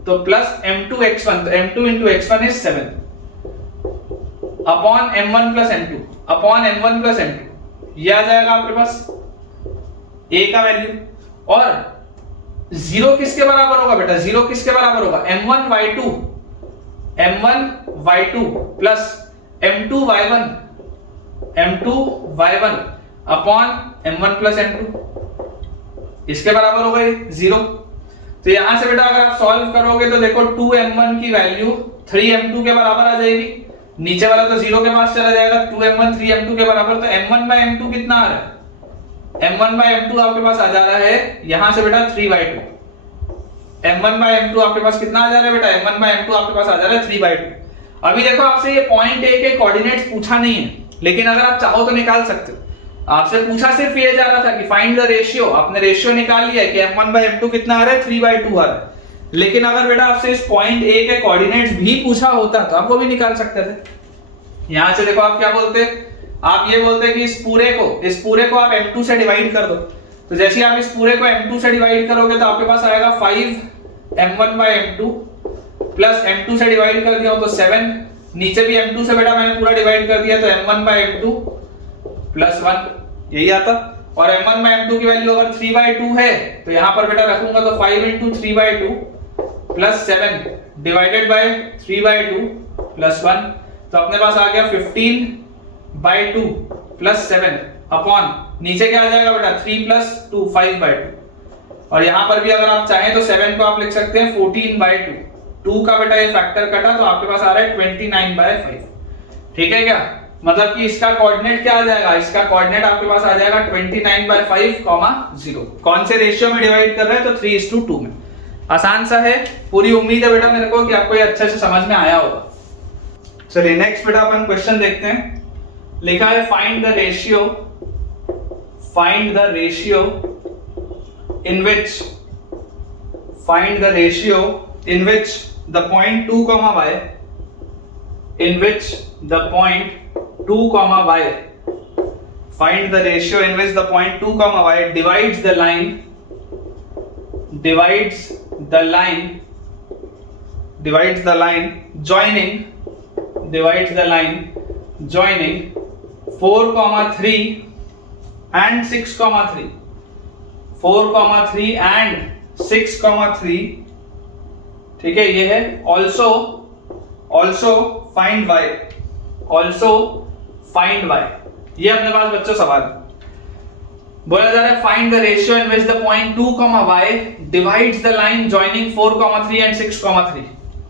तो प्लस m2 x1, तो m2 into x1 is 7 upon m1 plus m2 upon m1 plus m2, ये आ जाएगा आपके पास a का वैल्यू। और 0 किसके बराबर होगा बेटा? 0 किसके बराबर होगा? m1y2 plus m2y1 upon m1 plus m2, इसके बराबर होगा ये 0। तो यहां से बेटा अगर आप सॉल्व करोगे तो देखो 2m1 की वैल्यू 3m2 के बराबर आ जाएगी, नीचे वाला तो 0 के पास चला जाएगा, 2m1 3m2 के बराबर, तो m1/m2 कितना आ रहा है? m1/m2 आपके पास आ जा रहा है यहां से बेटा 3/2। m1/m2 आपके पास कितना आ जा रहा है बेटा? m1/m2 आपके पास आ जा रहा है 3/2। अभी देखो आपसे ये पॉइंट A के कोऑर्डिनेट्स पूछा नहीं है, लेकिन अगर आप चाहो तो निकाल सकते हो। आपसे पूछा सिर्फ ये जा रहा था कि फाइंड द रेशियो, आपने रेशियो निकाल लिया कि m1/m2 कितना आ रहा है, 3/2 आ रहा है। लेकिन अगर बेटा आपसे इस पॉइंट ए के कोऑर्डिनेट्स भी पूछा होता तो आप वो भी निकाल सकते थे। यहां से देखो आप क्या बोलते, आप ये बोलते कि इस पूरे को आप m2 से डिवाइड कर दो। तो जैसे ही आप इस पूरे को m2 से डिवाइड करोगे तो आपके पास आएगा 5m1/m2 प्लस m2 से डिवाइड कर दिया हो तो 7, नीचे भी m2 से बेटा मैंने पूरा डिवाइड कर दिया तो m1/m2 प्लस 1 यही आता। और m1/m2 की वैल्यू अगर 3/2 है तो यहां पर बेटा रखूंगा तो 5 × 3/2 प्लस 7 डिवाइडेड बाय 3/2 प्लस 1, तो अपने पास आ गया 15/2 प्लस 7 अपॉन नीचे क्या आ जाएगा बेटा 3 + 2 5/2। और यहां पर भी अगर आप चाहें तो 7 को आप लिख सकते हैं 14/2, 2 का बेटा ये फैक्टर कटा तो आपके पास आ रहा है 29/5। ठीक है क्या, मतलब कि इसका कोऑर्डिनेट क्या आ जाएगा, इसका कोऑर्डिनेट आपके पास आ जाएगा 29/5, 0। कौन से रेशियो में डिवाइड कर रहे हैं तो 3:2 में। आसान सा है, पूरी उम्मीद है बेटा मेरे को कि आपको ये अच्छे से समझ में आया होगा। चलिए नेक्स्ट बेटा अपन क्वेश्चन देखते हैं। लिखा है find the ratio in which the point 2, y in which the point 2, y find the ratio in which the point 2, y divides the line joining 4, 3 and 6, 4, 3 and 6, ठीक है। ये है also find y, ये अपने पास बच्चों सवाल बोला जा रहा है find the ratio in which the point 2, y divides the line joining 4, 3 and 6, 3।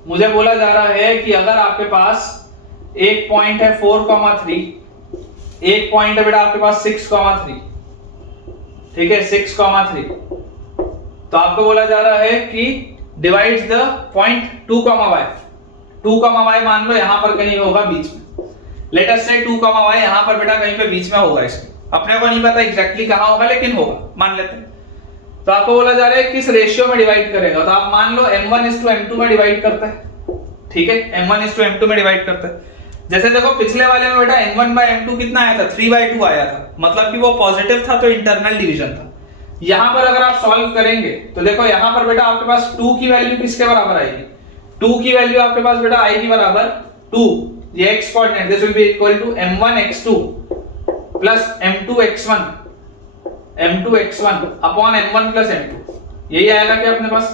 मुझे बोला जा रहा है कि अगर आपके पास एक पॉइंट है 4, 3, एक पॉइंट है बेटा आपके पास 6, 3, ठीक है 6, 3, तो आपको बोला जा रहा है कि divides the point 2, y 2, y मान लो यहां पर कहीं होगा बीच में। लेट अस से 2, y यहां पर बेटा कहीं पे बीच में होगा, इसमें अपने को नहीं पता एग्जैक्टली कहां होगा लेकिन होगा, मान लेते हैं। तो आपको बोला जा रहा है किस रेशियो में डिवाइड करेगा, तो आप मान लो m1:m2 में डिवाइड करता है। ठीक है, m1:m2 में डिवाइड करता है। जैसे देखो पिछले वाले में बेटा m1/m2 कितना आया था, 3/2 आया था, मतलब कि वो पॉजिटिव था तो इंटरनल डिवीजन था। यहां पर अगर आप सॉल्व करेंगे तो देखो यहां पर बेटा आपके पास 2 की वैल्यू किसके बराबर आएगी, 2 की वैल्यू आपके पास बेटा आएगी बराबर 2, ये x coordinate this will be equal to m1x2 plus m2x1 upon m1 plus m2, यही आएगा क्या अपने पास।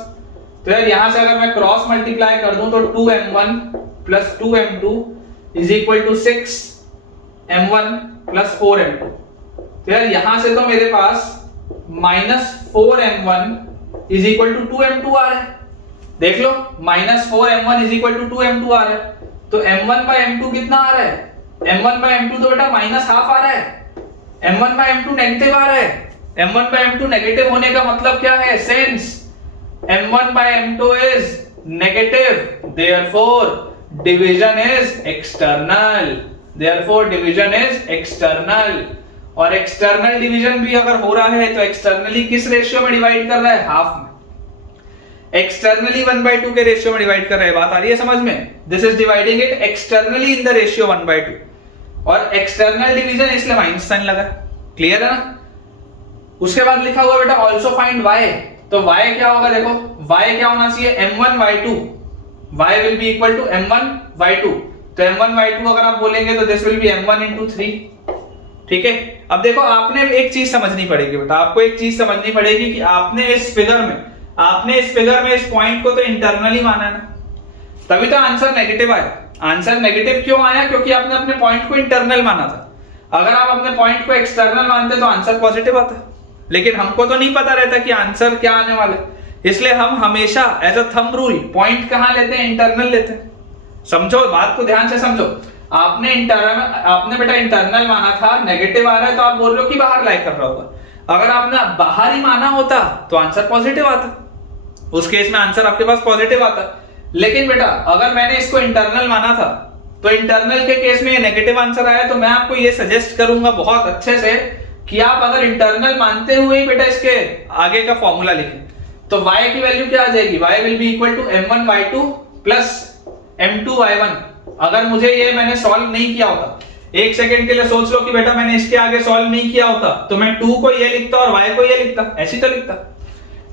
तो यार यहां से अगर मैं क्रॉस मल्टीप्लाई कर दूं तो 2m1 plus 2m2 is equal to 6m1 plus 4m2। तो यार यहां से तो मेरे पास -4m1 is equal to 2m2 आ रहा है। देख लो -4m1 is equal to 2m2 आ रहा है, तो m1/m2 कितना आ रहा है, m1/m2 तो बेटा -½ आ रहा है, m1/m2 नेगेटिव आ रहा है। m1/m2 नेगेटिव होने का मतलब क्या है, sense m1/m2 is negative, therefore division is external, और एक्सटर्नल डिवीजन भी अगर हो रहा है तो एक्सटर्नली किस रेशियो में डिवाइड कर रहा है, हाफ में। एक्सटर्नली 1/2 के रेशियो में डिवाइड कर रहा है, बात आ रही है समझ में। This is dividing it externally in the ratio 1/2, और एक्सटर्नल डिवीजन इसलिए माइनस साइन लगा। क्लियर है ना। उसके बाद लिखा हुआ बेटा आल्सो फाइंड y, तो y क्या होगा, देखो y क्या होना चाहिए, m1/2, y will be equal to m1/2, तो m1/2 अगर आप बोलेंगे तो दिस विल बी m1 × 3। ठीक है, अब देखो आपने एक चीज समझनी पड़ेगी बेटा, आपको एक चीज समझनी पड़ेगी कि आपने इस फिगर में इस पॉइंट को तो इंटरनली माना है ना, तभी तो आंसर नेगेटिव आया। आंसर नेगेटिव क्यों आया, क्योंकि आपने अपने पॉइंट को इंटरनल माना था। अगर आप अपने पॉइंट को एक्सटर्नल मानते तो आंसर पॉजिटिव आता, लेकिन हमको तो नहीं पता रहता कि आंसर क्या आने वाला है, इसलिए हम हमेशा as a thumb rule point कहां लेते हैं, इंटरनल लेते हैं। समझो बात को, ध्यान से समझो। आपने बेटा इंटरनल माना था, नेगेटिव आ रहा है तो आप बोल रहे हो कि बाहर लाई कर रहा होगा। अगर आपने बाहर ही माना होता तो आंसर पॉजिटिव आता, उस केस में आंसर आपके पास पॉजिटिव आता। लेकिन बेटा अगर मैंने इसको इंटरनल माना था तो इंटरनल के केस में ये नेगेटिव आंसर आया, तो मैं आपको ये सजेस्ट करूंगा बहुत अच्छे से कि आप अगर इंटरनल मानते हुए ही बेटा इसके आगे का फॉर्मूला लिखें। तो y की वैल्यू क्या आ जाएगी, y will be equal to m1y2 plus m2y1। अगर मुझे ये मैंने सॉल्व नहीं किया होता, एक सेकंड के लिए सोच लो कि बेटा मैंने इसके आगे सॉल्व नहीं किया होता, तो मैं 2 को ये लिखता और y को ये लिखता, ऐसी तो लिखता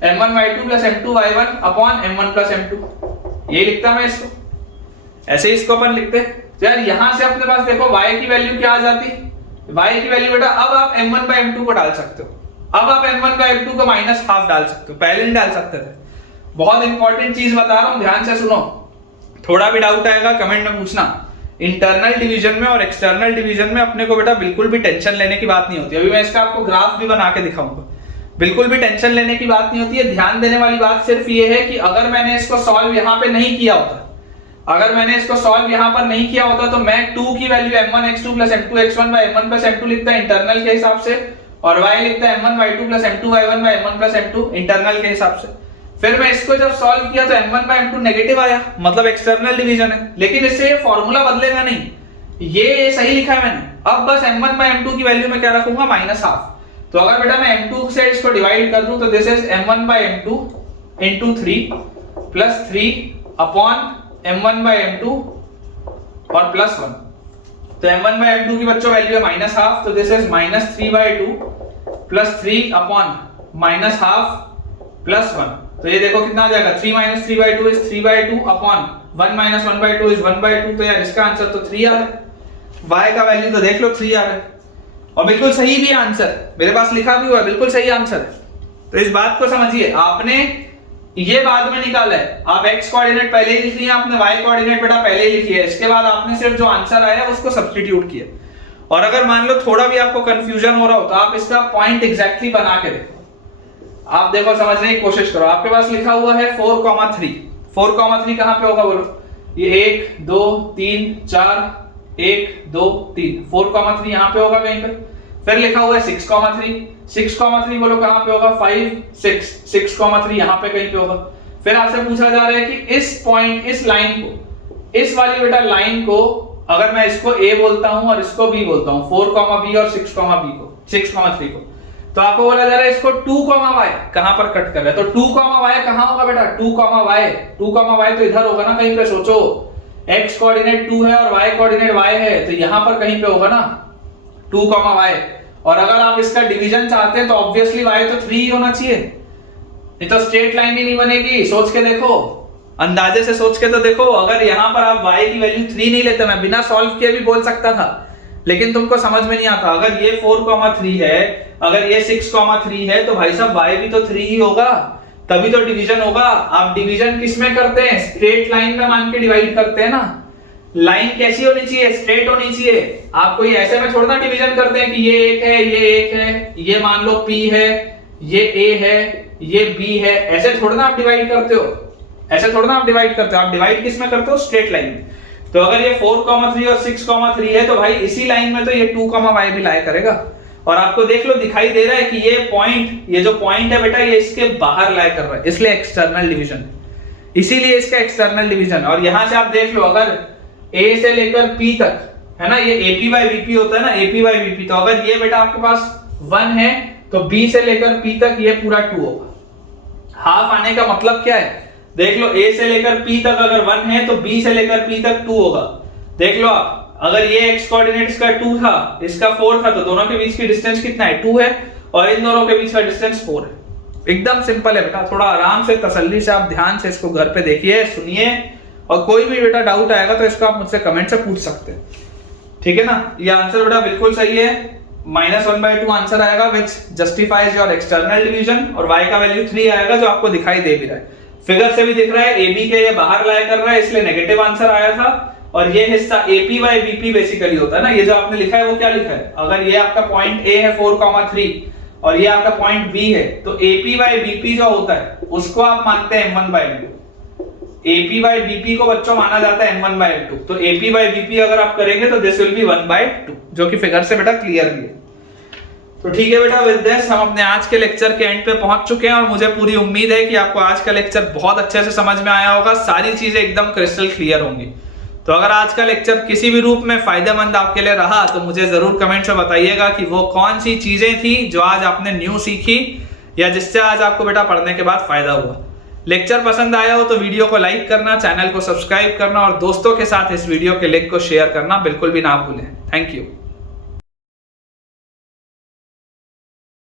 m1y2 plus m2y1 upon m1 plus m2, ये लिखता मैं इसको, ऐसे ही इसको अपन लिखते। तो यार यहां से अपने पास देखो y की वैल्यू क्या आ जाती, y की वैल्यू बेटा अब आप m1 by m2 को डाल सकते हो, अब आप m1 by m2 को माइनस हाफ डाल सकते हो, पहले नहीं डाल सकते थे। बहुत इंपॉर्टेंट चीज बता रहा हूं, ध्यान से सुनो, थोड़ा भी डाउट आएगा कमेंट में पूछना। इंटरनल डिवीजन में और एक्सटर्नल डिवीजन में अपने को बेटा बिल्कुल भी टेंशन लेने की बात नहीं होती। अभी मैं इसका आपको ग्राफ भी बना के दिखाऊंगा, बिल्कुल भी टेंशन लेने की बात नहीं होती है। ध्यान देने वाली बात सिर्फ ये है कि अगर मैंने इसको सॉल्व यहाँ पे नहीं किया होता, अगर मैंने इसको सॉल्व यहाँ पर नहीं किया होता, तो मैं 2 की value m1x2 plus m2x1 bye m1 plus m2 लिखता है इंटरनल के हिसाब से, और y लिखता है m1y2 plus m2y1 bye m1 plus m2 internal के हिसाब से। फिर मैं इसको जब सॉल्व किया तो m1 बाय m2 नेगेटिव आया, मतलब एक्सटर्नल डिवीजन है, लेकिन इससे ये फॉर्मूला बदलेगा नहीं, ये सही लिखा है मैंने। अब बस m1 बाय m2 की वैल्यू में क्या रखूंगा, माइनस हाफ। तो अगर बेटा मैं m2 से इसको डिवाइड कर दूं तो this is m1 by m2 into 3 plus 3 upon m1 by m2 और प्लस 1। तो m1 बाय m2 की बच्चों वैल्यू है माइनस हाफ, तो this is minus 3 by 2 plus 3 upon minus half plus 1। तो ये देखो कितना आ जाएगा, 3 minus 3 by 2 is 3 by 2 upon 1 minus 1 by 2 is 1 by 2। तो यार इसका आंसर तो 3 आ रहा है, y का वैल्यू तो देख लो 3 आ रहा है, और बिल्कुल सही भी आंसर मेरे पास लिखा भी हुआ है, बिल्कुल सही आंसर है। तो इस बात को समझिए, आपने ये बाद में निकाला है, आप x कोऑर्डिनेट पहले ही लिख लिया, आपने y कोऑर्डिनेट बेटा पहले ही लिख लिया, इसके बाद आपने सिर्फ जो आंसर आया उसको सब्स्टिट्यूट किया। और अगर मान लो थोड़ा भी आपको कंफ्यूजन हो रहा हो तो आप इसका पॉइंट एग्जैक्टली बना के देखो, आप देखो समझने की कोशिश करो। आपके पास लिखा हुआ है 4,3, 4,3 कहां पे होगा बोलो, ये 1 2 3 4 1 2 3, 4,3 यहां पे होगा कहीं पे। फिर लिखा हुआ है 6,3, 6,3 बोलो कहां पे होगा, 5 6, 6,3 यहां पे कहीं पे होगा। फिर आपसे पूछा जा रहा है कि इस पॉइंट, इस लाइन को, इस वाली बेटा लाइन को अगर मैं इसको a बोलता हूं और इसको b बोलता हूं, 4,b और 6,b को, 6,3 को, तो आपको बोला जा रहा है इसको 2,y कहां पर कट कर रहा है, तो 2,y कहां होगा बेटा, 2,y तो इधर होगा ना कहीं पे, सोचो x कोऑर्डिनेट 2 है और y कोऑर्डिनेट y है, तो यहां पर कहीं पे होगा ना 2,y। और अगर आप इसका डिवीजन चाहते हैं तो ऑब्वियसली y तो 3 ही होना चाहिए, नहीं तो स्ट्रेट लाइन ही नहीं बनेगी। सोच के देखो, अंदाजे से सोच के तो देखो, अगर यहां पर आप y की वैल्यू 3 नहीं लेते, मैं बिना सॉल्व किए भी बोल सकता था, लेकिन तुमको समझ में नहीं आता। अगर ये 4,3 है, अगर ये 6,3 है, तो भाई साहब y भी तो 3 ही होगा, तभी तो डिवीजन होगा। आप डिवीजन किस में करते हैं, स्ट्रेट लाइन में मान के डिवाइड करते हैं ना। लाइन कैसी होनी चाहिए, स्ट्रेट होनी चाहिए। आप कोई ऐसे में थोड़ा ना डिवीजन करते हैं कि ये एक है, ये एक है, ये मान लो p है, ये a है, ये b है, ऐसे थोड़ा ना आप डिवाइड करते हो, ऐसे थोड़ा ना आप डिवाइड करते हो। आप डिवाइड किस में करते हो, स्ट्रेट लाइन में। तो अगर ये 4,3 और 6,3 है, तो भाई इसी लाइन में तो ये 2,y भी लाया करेगा। और आपको देख लो दिखाई दे रहा है कि ये पॉइंट, ये जो पॉइंट है बेटा, ये इसके बाहर लाया कर रहा है, इसलिए एक्सटर्नल डिवीजन, इसीलिए इसका एक्सटर्नल डिवीजन। और यहां से आप देख लो, अगर a से लेकर p तक है ना, ये AP by VP होता है ना, AP by VP। तो अगर ये बेटा आपके पास 1 है, तो b से लेकर p तक ये पूरा 2 होगा। हाफ आने का मतलब क्या है, देख लो a से लेकर p तक अगर 1 है, तो b से लेकर p तक 2 होगा। देख लो आप, अगर ये x कोऑर्डिनेट इसका 2 था, इसका 4 था, तो दोनों के बीच की डिस्टेंस कितना है, 2 है, और इन दोनों के बीच का डिस्टेंस 4 है। एकदम सिंपल है बेटा, थोड़ा आराम से तसल्ली से आप ध्यान से इसको घर पे देखिए, सुनिए, और कोई भी बेटा डाउट आएगा तो इसको आप मुझसे कमेंट से पूछ सकते हैं, ठीक है ना। ये आंसर बेटा बिल्कुल सही है, -1/2 आंसर आएगा विच जस्टिफाइज योर एक्सटर्नल डिवीजन, और y का वैल्यू 3 आएगा जो आपको दिखाई दे भी रहा है, फिगर से भी दिख रहा है। AB के ये बाहर लाया कर रहा है, इसलिए नेगेटिव आंसर आया था। और ये हिस्सा AP by BP बेसिकली होता है ना, ये जो आपने लिखा है वो क्या लिखा है, अगर ये आपका पॉइंट A है 4,3 और ये आपका पॉइंट B है, तो AP by BP जो होता है उसको आप मानते हैं m1/m2। AP by BP को बच्चों माना जाता है m1/m2, तो AP by BP अगर आप करेंगे तो दिस विल बी 1/2, जो कि फिगर से बेटा क्लियर भी है। तो ठीक है बेटा, विद दिस हम अपने आज के लेक्चर के एंड पे पहुंच चुके हैं, और मुझे पूरी उम्मीद है कि आपको आज का लेक्चर बहुत अच्छे से समझ में आया होगा, सारी चीजें एकदम क्रिस्टल क्लियर होंगी। तो अगर आज का लेक्चर किसी भी रूप में फायदेमंद आपके लिए रहा तो मुझे जरूर कमेंट्स में बताइएगा कि वो कौन सी चीजें थी जो आज आपने न्यू सीखी या जिससे आज आपको बेटा पढ़ने के बाद फायदा हुआ। लेक्चर पसंद आया हो तो वीडियो को लाइक करना, चैनल को सब्सक्राइब करना और दोस्तों के साथ इस वीडियो के लिंक को शेयर करना बिल्कुल भी ना भूलें। Thank you.